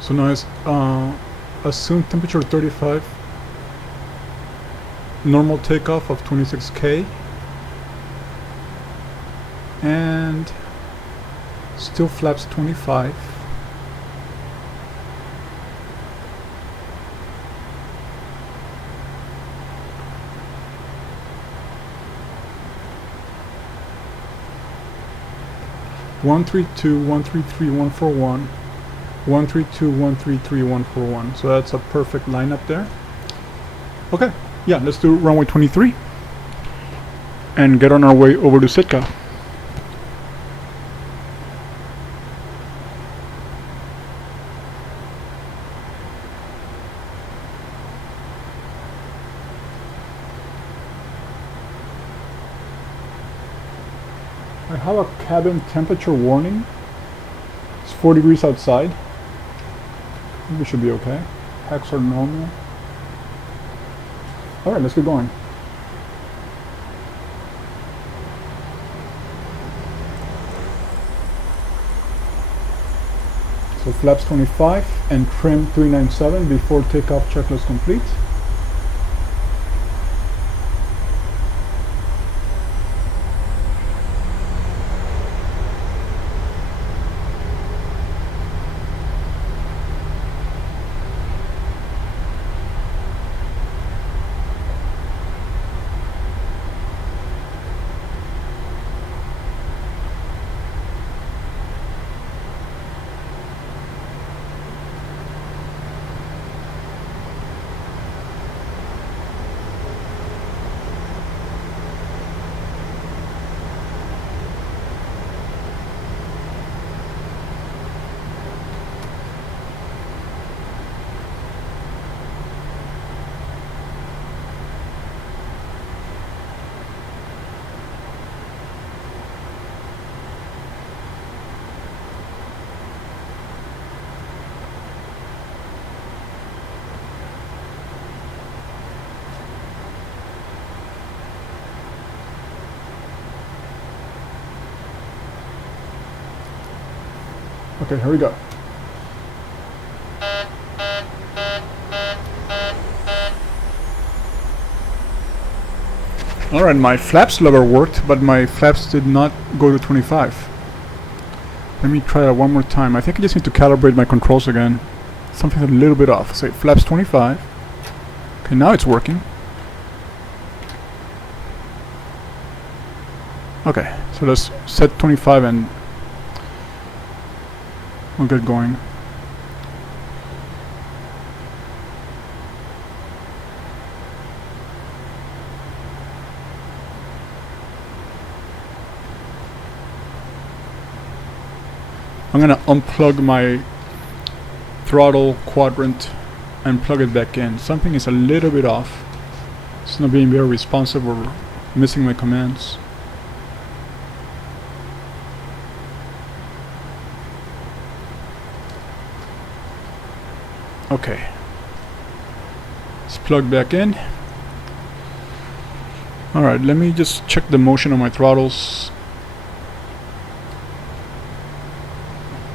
So now it's assumed temperature 35, normal takeoff of 26K, and still flaps 25. One three two 133 141. 132 133 141. So that's a perfect lineup there. Okay, yeah, let's do runway 23 and get on our way over to Sitka. I have a cabin temperature warning. It's 4 degrees outside. We should be okay. Hex are normal. Alright, let's get going. So flaps 25 and trim 397 before takeoff checklist complete. Okay, here we go. Alright, my flaps lever worked, but my flaps did not go to 25. Let me try that one more time. I think I just need to calibrate my controls again. Something's a little bit off. Say flaps 25. Okay, now it's working. Okay, so let's set 25 and we'll get going. I'm gonna unplug my throttle quadrant and plug it back in. Something is a little bit off. It's not being very responsive or missing my commands. Okay. Let's plug back in. Alright, let me just check the motion of my throttles.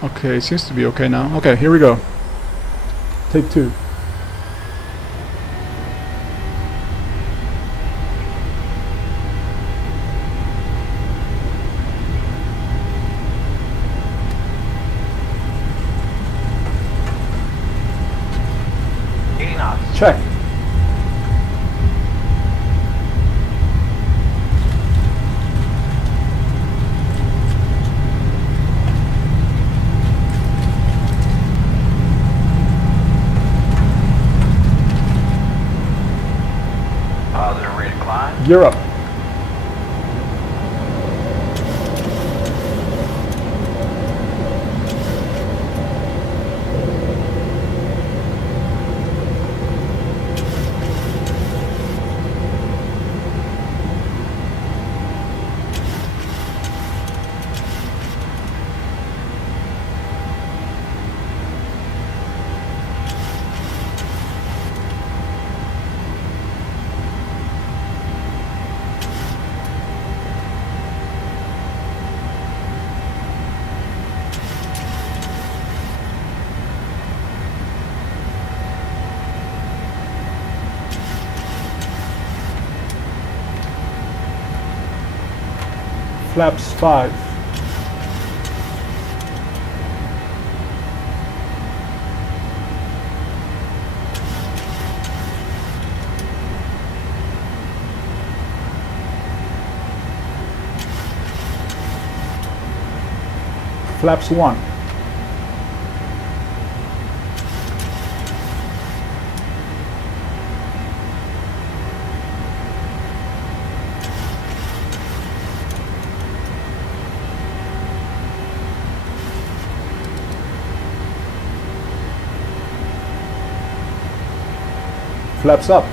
Okay, it seems to be okay now. Okay, here we go. Take 2. Check. Positive rate of climb. Gear up. Flaps 5. Flaps 1. Flaps up.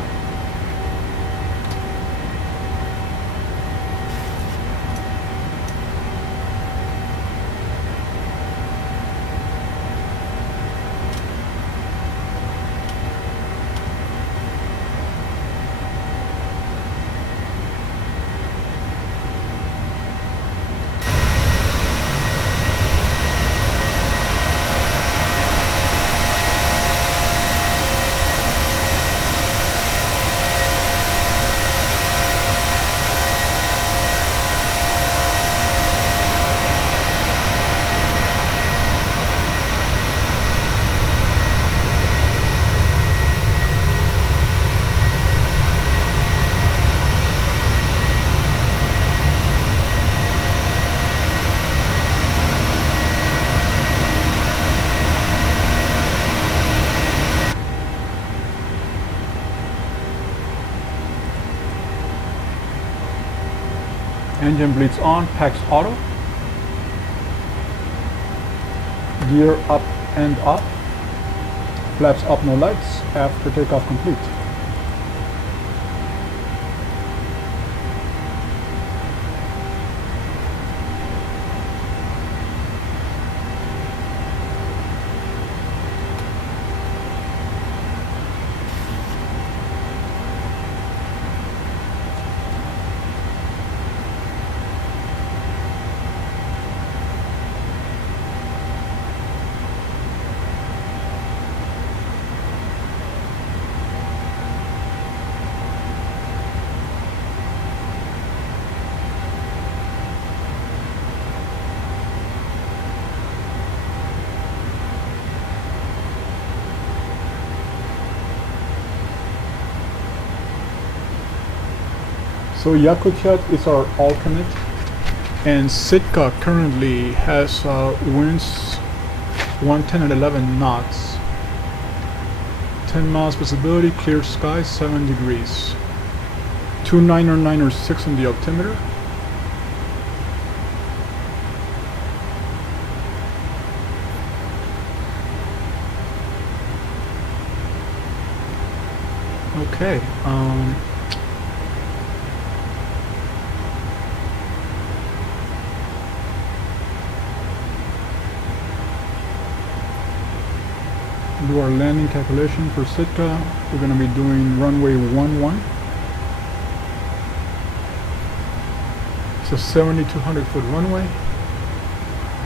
Engine bleeds on, packs auto. Gear up and off. Flaps up, no lights. After takeoff complete. So Yakutat is our alternate, and Sitka currently has winds 110 and 11 knots, 10 miles visibility, clear sky, 7 degrees, 2996 on the altimeter. Okay, do our landing calculation for Sitka. We're going to be doing runway 11. It's a 7,200 foot runway.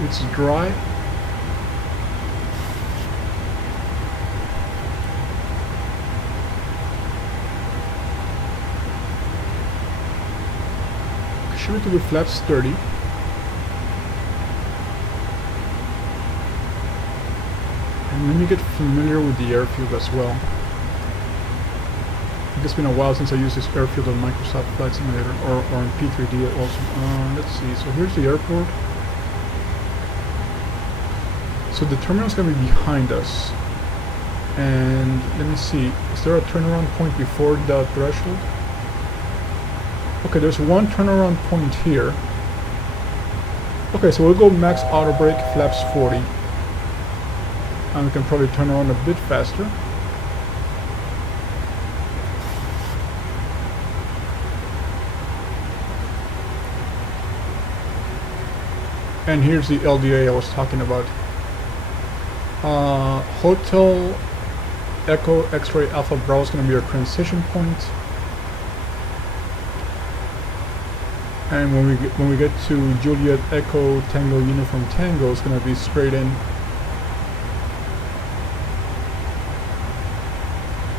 It's dry. Shoot it to the flaps 30. And let me get familiar with the airfield as well. I think it's been a while since I used this airfield on Microsoft Flight Simulator or on P3D also. Let's see, so here's the airport. So the terminal is going to be behind us. And let me see, is there a turnaround point before the threshold? Okay, there's one turnaround point here. Okay, so we'll go max auto brake, flaps 40. And we can probably turn around a bit faster. And here's the LDA I was talking about. Hotel Echo X-Ray Alpha Bravo is going to be our transition point. And when we get to Juliet Echo Tango Uniform Tango, it's going to be straight in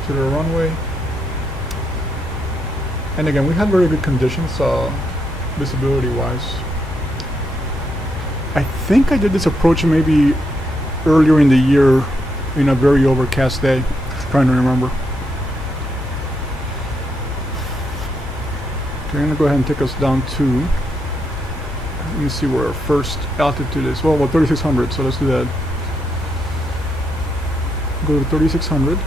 to the runway. And again, we have very good conditions, visibility wise. I think I did this approach maybe earlier in the year in a very overcast day. Trying to remember. Okay, I'm going to go ahead and take us down to, let me see where our first altitude is. Well, 3,600, so let's do that. Go to 3,600.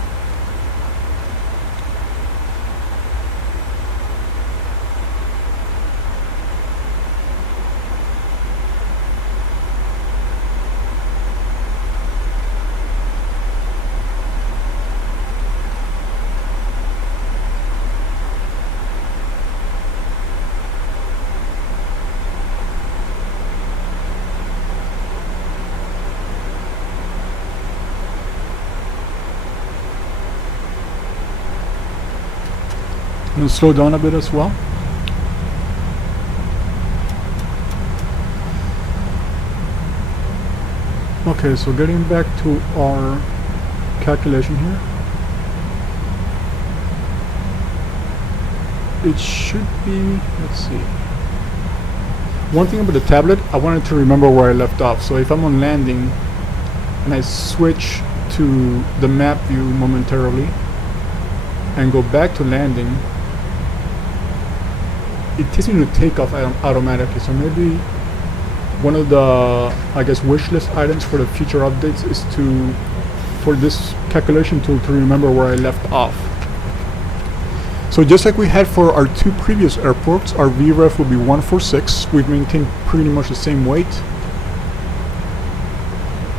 I'm going to slow down a bit as well. Okay, so getting back to our calculation here. It should be, let's see. One thing about the tablet, I wanted to remember where I left off. So if I'm on landing and I switch to the map view momentarily and go back to landing, it takes me to takeoff automatically. So maybe one of the, I guess, wish list items for the future updates is for this calculation tool to remember where I left off. So just like we had for our two previous airports, our VREF will be 146. We've maintained pretty much the same weight.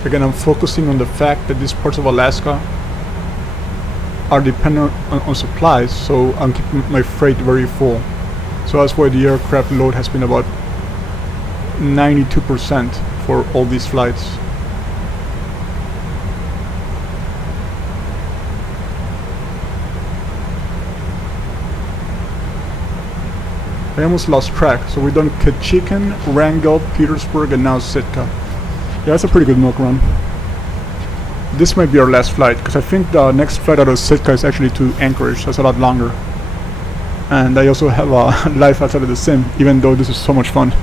Again, I'm focusing on the fact that these parts of Alaska are dependent on supplies, so I'm keeping my freight very full. So that's why the aircraft load has been about 92% for all these flights. I almost lost track. So we've done Ketchikan, Wrangell, Petersburg, and now Sitka. Yeah, that's a pretty good milk run. This might be our last flight, because I think the next flight out of Sitka is actually to Anchorage. That's a lot longer. And I also have a life outside of the sim, even though this is so much fun.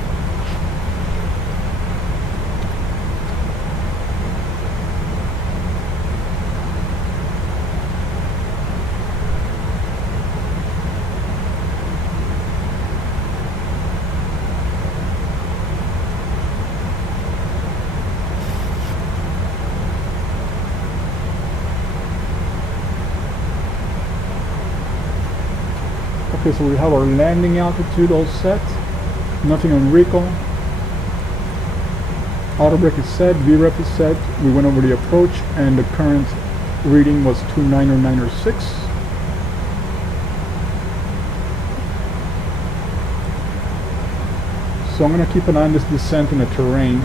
Okay, so we have our landing altitude all set. Nothing on recall. Auto brake is set, VREF is set. We went over the approach and the current reading was 29096. So I'm going to keep an eye on this descent in the terrain.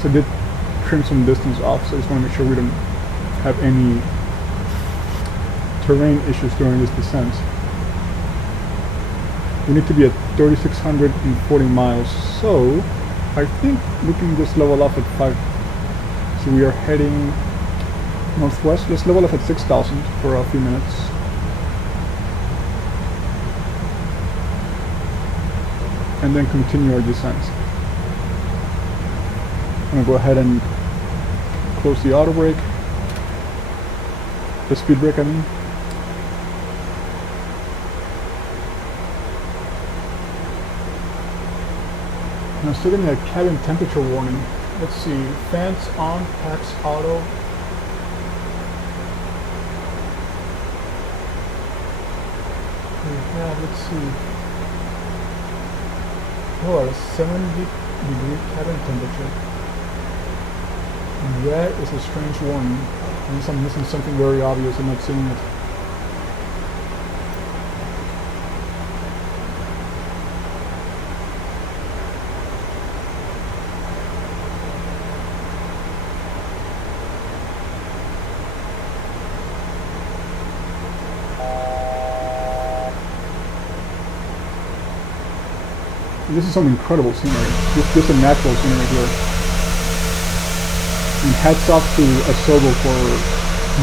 So I did trim some distance off, so I just want to make sure we don't have any terrain issues during this descent. We need to be at 3,640 miles, so I think we can just level off at 5. So we are heading northwest. Let's level off at 6,000 for a few minutes. And then continue our descent. I'm going to go ahead and close the auto brake. The speed brake, I mean. I'm still getting a cabin temperature warning. Let's see, fans on, packs auto. We have, let's see, oh, a 70-degree cabin temperature. That is a strange warning. Unless I'm missing something very obvious and not seeing it. This is some incredible scenery. Just a natural scenery here. And hats off to Asobo for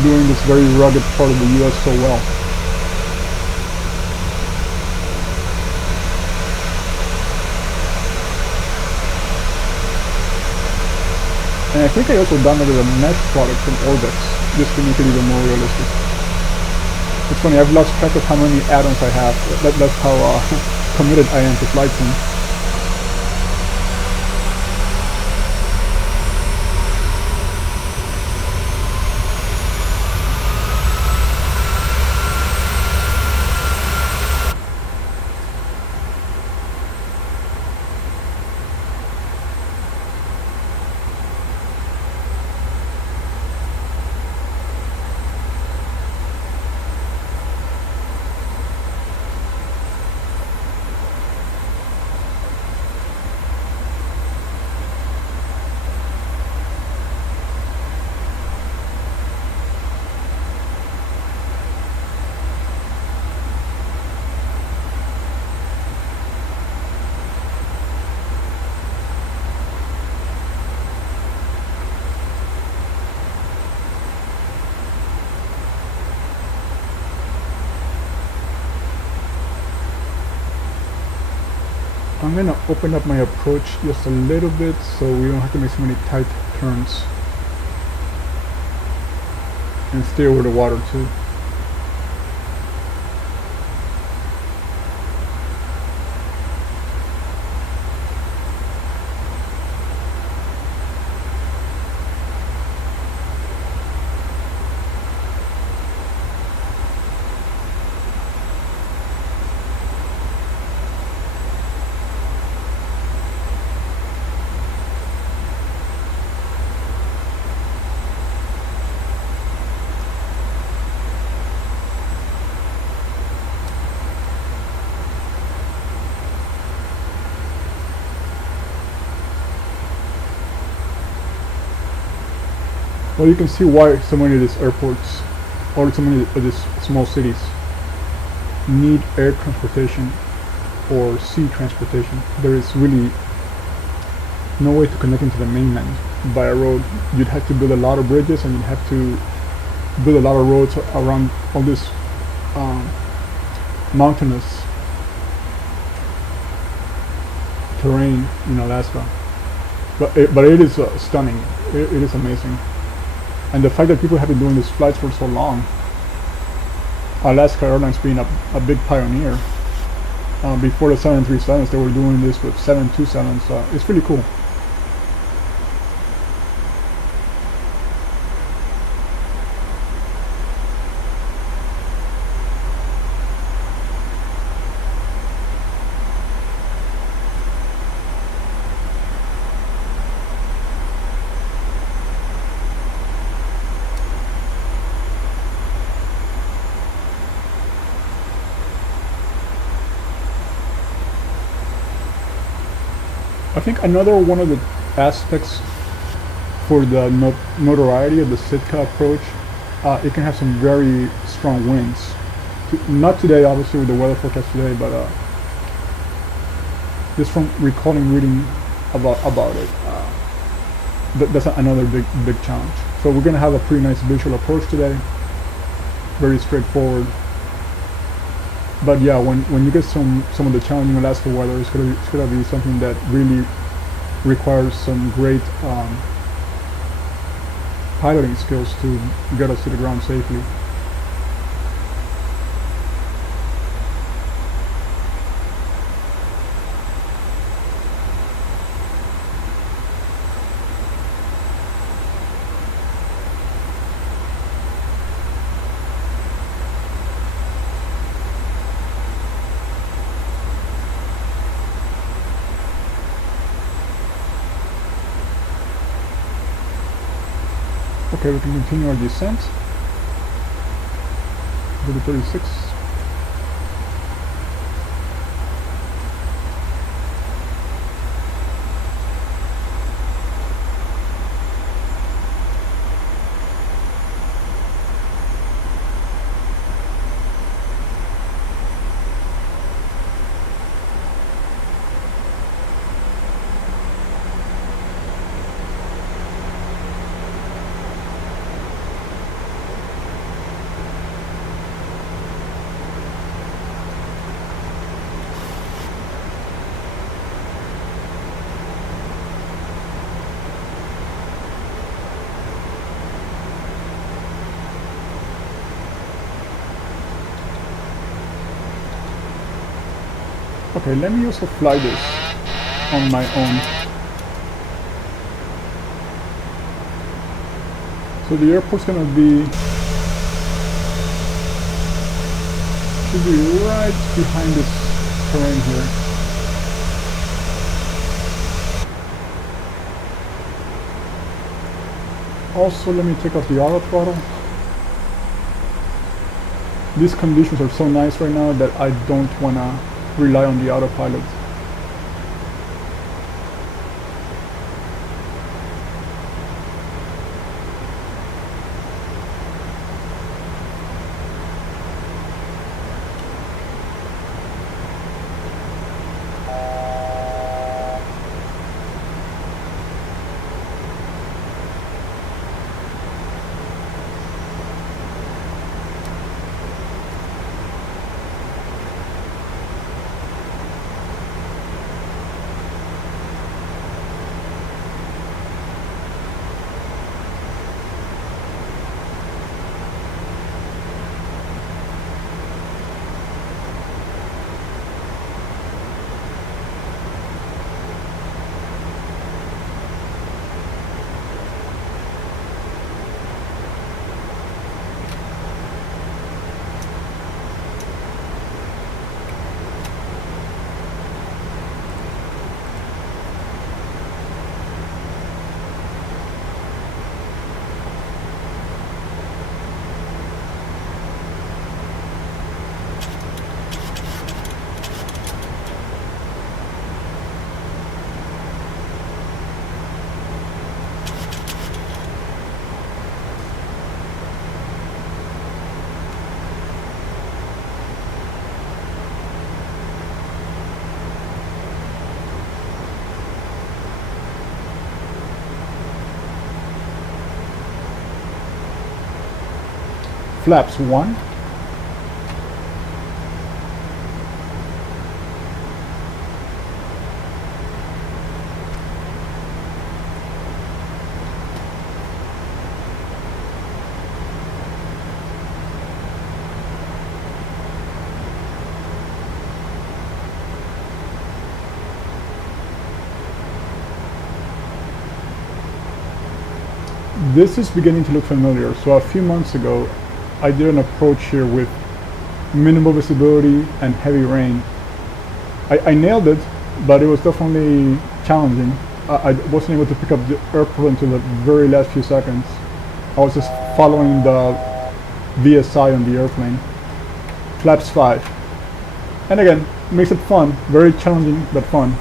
doing this very rugged part of the US so well. And I think I also downloaded a mesh product from Orbex just to make it even more realistic. It's funny, I've lost track of how many add-ons I have. That's how committed I am to flight sim. I'm going to open up my approach just a little bit so we don't have to make so many tight turns. And stay over the water too. Well, you can see why so many of these airports, or so many of these small cities, need air transportation or sea transportation. There is really no way to connect into the mainland by a road. You'd have to build a lot of bridges, and you'd have to build a lot of roads around all this mountainous terrain in Alaska. But it is stunning. It is amazing. And the fact that people have been doing these flights for so long, Alaska Airlines being a big pioneer, before the 737s they were doing this with 727s, it's really cool. I think another one of the aspects for the notoriety of the Sitka approach, it can have some very strong winds. Not today, obviously, with the weather forecast today, but just from recalling reading about it, that's another big challenge. So we're gonna have a pretty nice visual approach today, very straightforward. But yeah, when you get some of the challenging Alaska weather, it's gonna be something that really requires some great piloting skills to get us to the ground safely. Okay, we can continue our descent. Go to 36. Okay, let me also fly this on my own. So the airport's gonna be, should be right behind this terrain here. Also, let me take off the auto throttle. These conditions are so nice right now that I don't wanna rely on the autopilot. Flaps 1. This is beginning to look familiar. So a few months ago, I did an approach here with minimal visibility and heavy rain. I nailed it, but it was definitely challenging. I wasn't able to pick up the airport until the very last few seconds. I was just following the VSI on the airplane. Flaps 5. And again, makes it fun. Very challenging, but fun.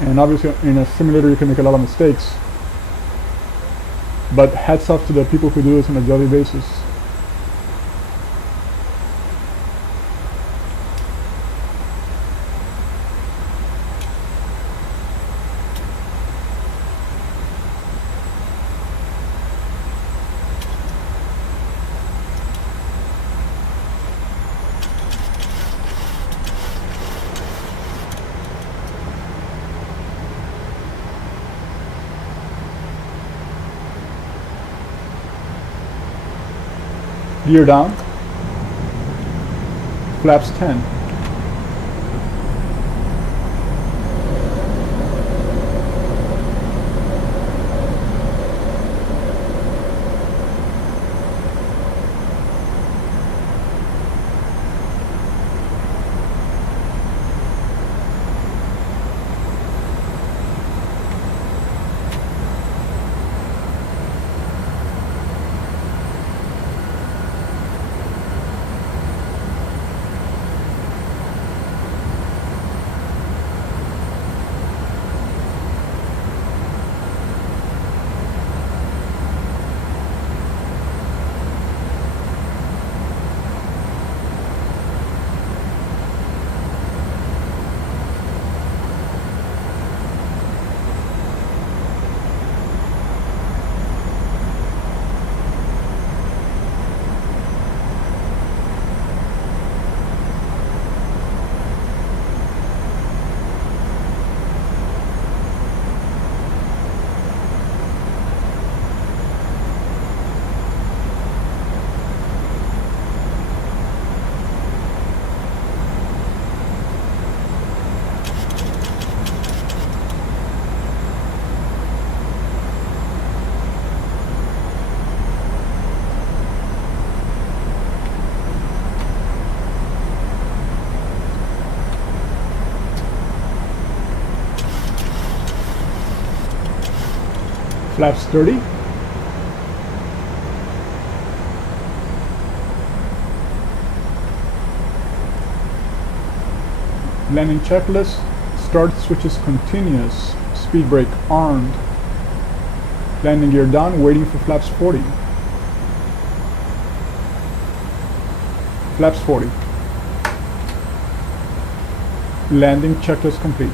And obviously in a simulator you can make a lot of mistakes. But hats off to the people who do this on a daily basis. Gear down. Flaps 10. Flaps 30. Landing checklist. Start switches continuous. Speed brake armed. Landing gear down, waiting for flaps 40. Flaps 40. Landing checklist complete.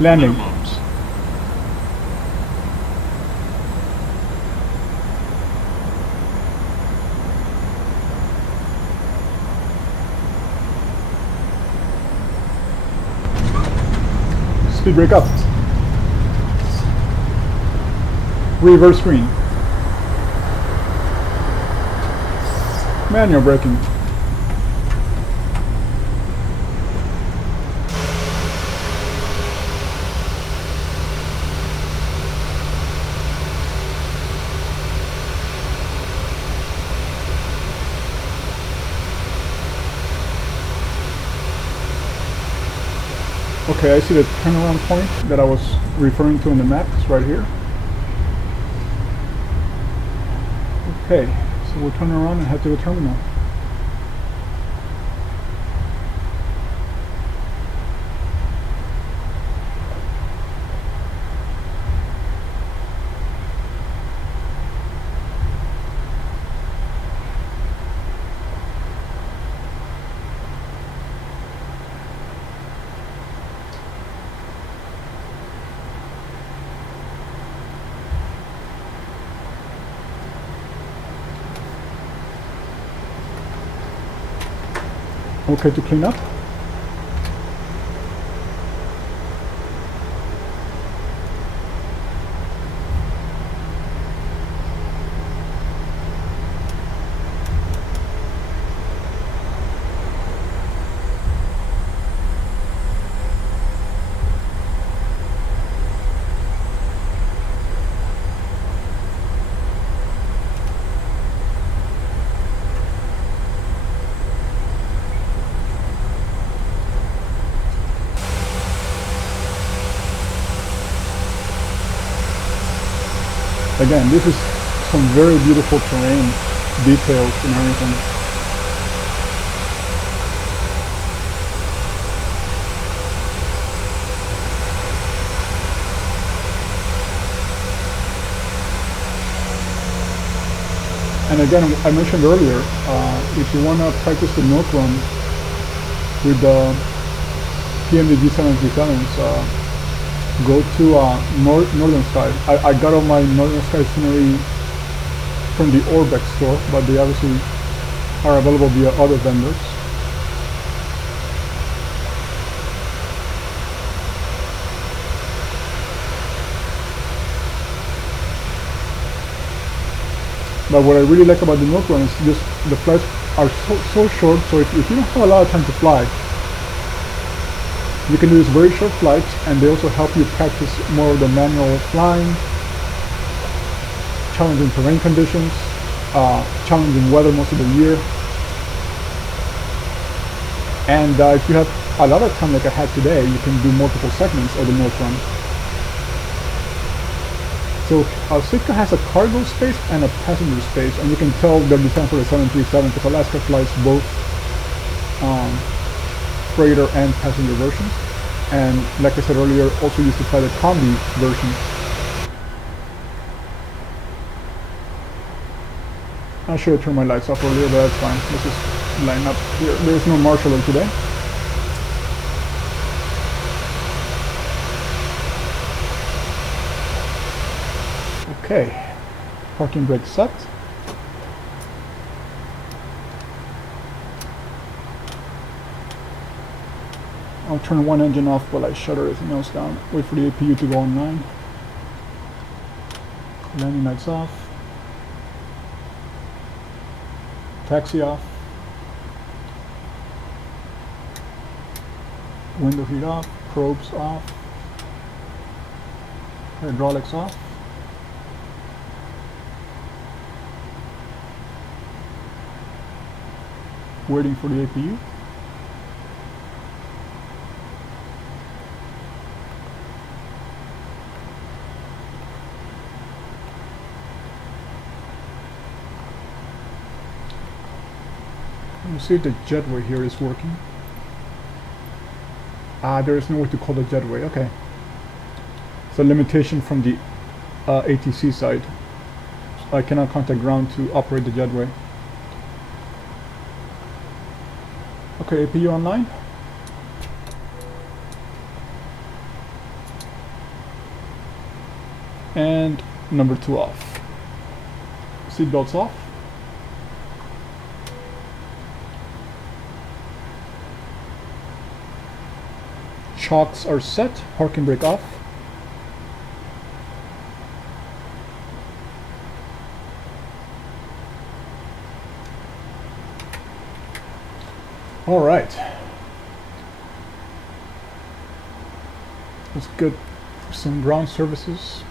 Landing. Minimums. Speed brake up. Reverse green. Manual braking. Okay, I see the turnaround point that I was referring to in the map. It's right here. Okay, so we'll turn around and head to the terminal. Okay to clean up? Again, this is some very beautiful terrain, details and everything. And again, I mentioned earlier, if you want to practice the milk run with the PMD B737s, go to Northern Sky. I got all my Northern Sky scenery from the Orbex store, but they obviously are available via other vendors. But what I really like about the milk run is just the flights are so short, so if you don't have a lot of time to fly, you can do these very short flights, and they also help you practice more of the manual flying, challenging terrain conditions, challenging weather most of the year. And if you have a lot of time like I had today, you can do multiple segments of the milk run. So Sitka has a cargo space and a passenger space, and you can tell they're designed for the 737 because Alaska flies both freighter and passenger versions, and like I said earlier, also used to fly the combi version. I should have turned my lights off earlier, but that's fine. Let's just line up here. There's no marshaller today. Okay, parking brake set. I'll turn one engine off while I shut everything else down. Wait for the APU to go online. Landing lights off. Taxi off. Window heat off. Probes off. Hydraulics off. Waiting for the APU. Let me see if the jetway here is working. There is no way to call the jetway. Okay. It's a limitation from the ATC side. So I cannot contact ground to operate the jetway. Okay, APU online. And number 2 off. Seatbelts off. Shocks are set. Parking brake off. All right. Let's get some ground services.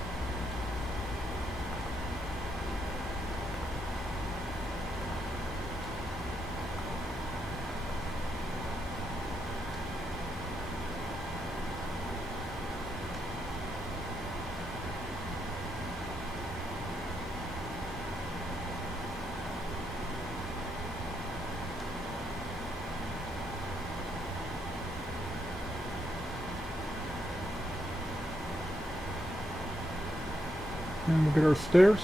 And we'll get our stairs.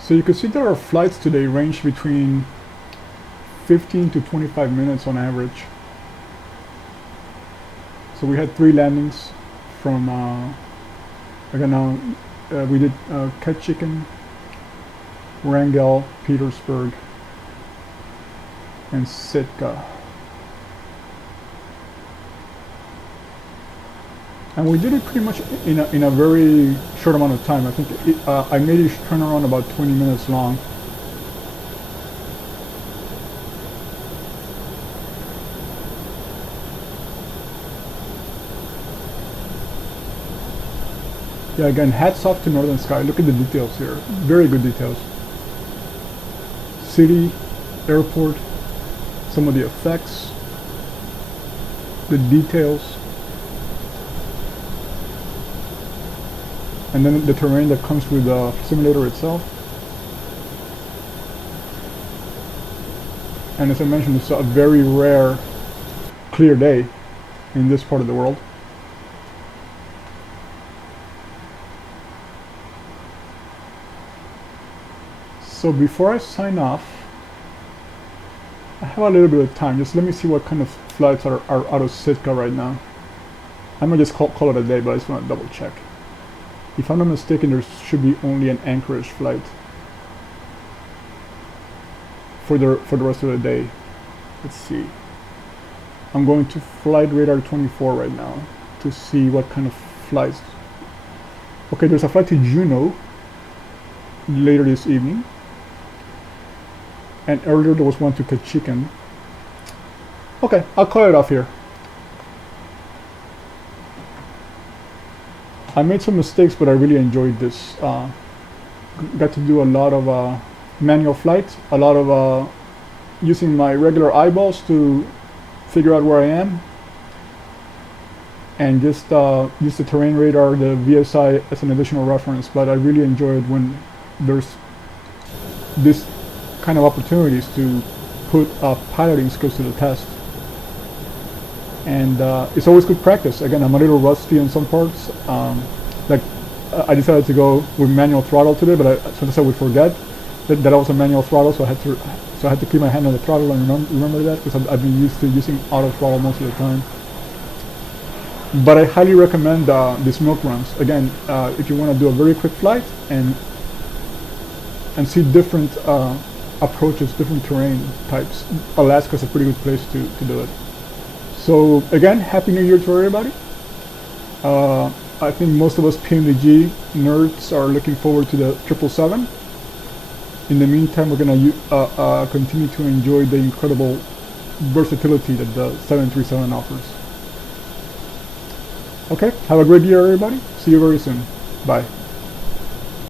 So you can see that our flights today range between 15 to 25 minutes on average. So we had 3 landings from, again, we did Ketchikan, Wrangell, Petersburg, and Sitka. And we did it pretty much in a very short amount of time. I think I made each turnaround about 20 minutes long. Yeah, again, hats off to Northern Sky. Look at the details here. Very good details. City, airport, some of the effects, the details. And then the terrain that comes with the simulator itself. And as I mentioned, it's a very rare clear day in this part of the world. So before I sign off, I have a little bit of time. Just let me see what kind of flights are out of Sitka right now. I'm gonna just call it a day, but I just want to double check. If I'm not mistaken, there should be only an Anchorage flight for the rest of the day. Let's see. I'm going to Flight Radar 24 right now to see what kind of flights. Okay, there's a flight to Juneau later this evening, and earlier there was one to Ketchikan. Okay, I'll call it off here. I made some mistakes, but I really enjoyed this. Got to do a lot of manual flights, a lot of using my regular eyeballs to figure out where I am, and just use the terrain radar, the VSI, as an additional reference. But I really enjoyed when there's this kind of opportunities to put piloting skills to the test. And it's always good practice. Again, I'm a little rusty in some parts. Like I decided to go with manual throttle today, but sometimes I would forget that I was a manual throttle, so I had to keep my hand on the throttle and remember that, because I've been used to using auto throttle most of the time. But I highly recommend these milk runs. Again, if you want to do a very quick flight and see different approaches, different terrain types, Alaska's a pretty good place to do it. So again, Happy New Year to everybody. I think most of us PMDG nerds are looking forward to the 777. In the meantime, we're going to continue to enjoy the incredible versatility that the 737 offers. Okay, have a great year everybody. See you very soon. Bye.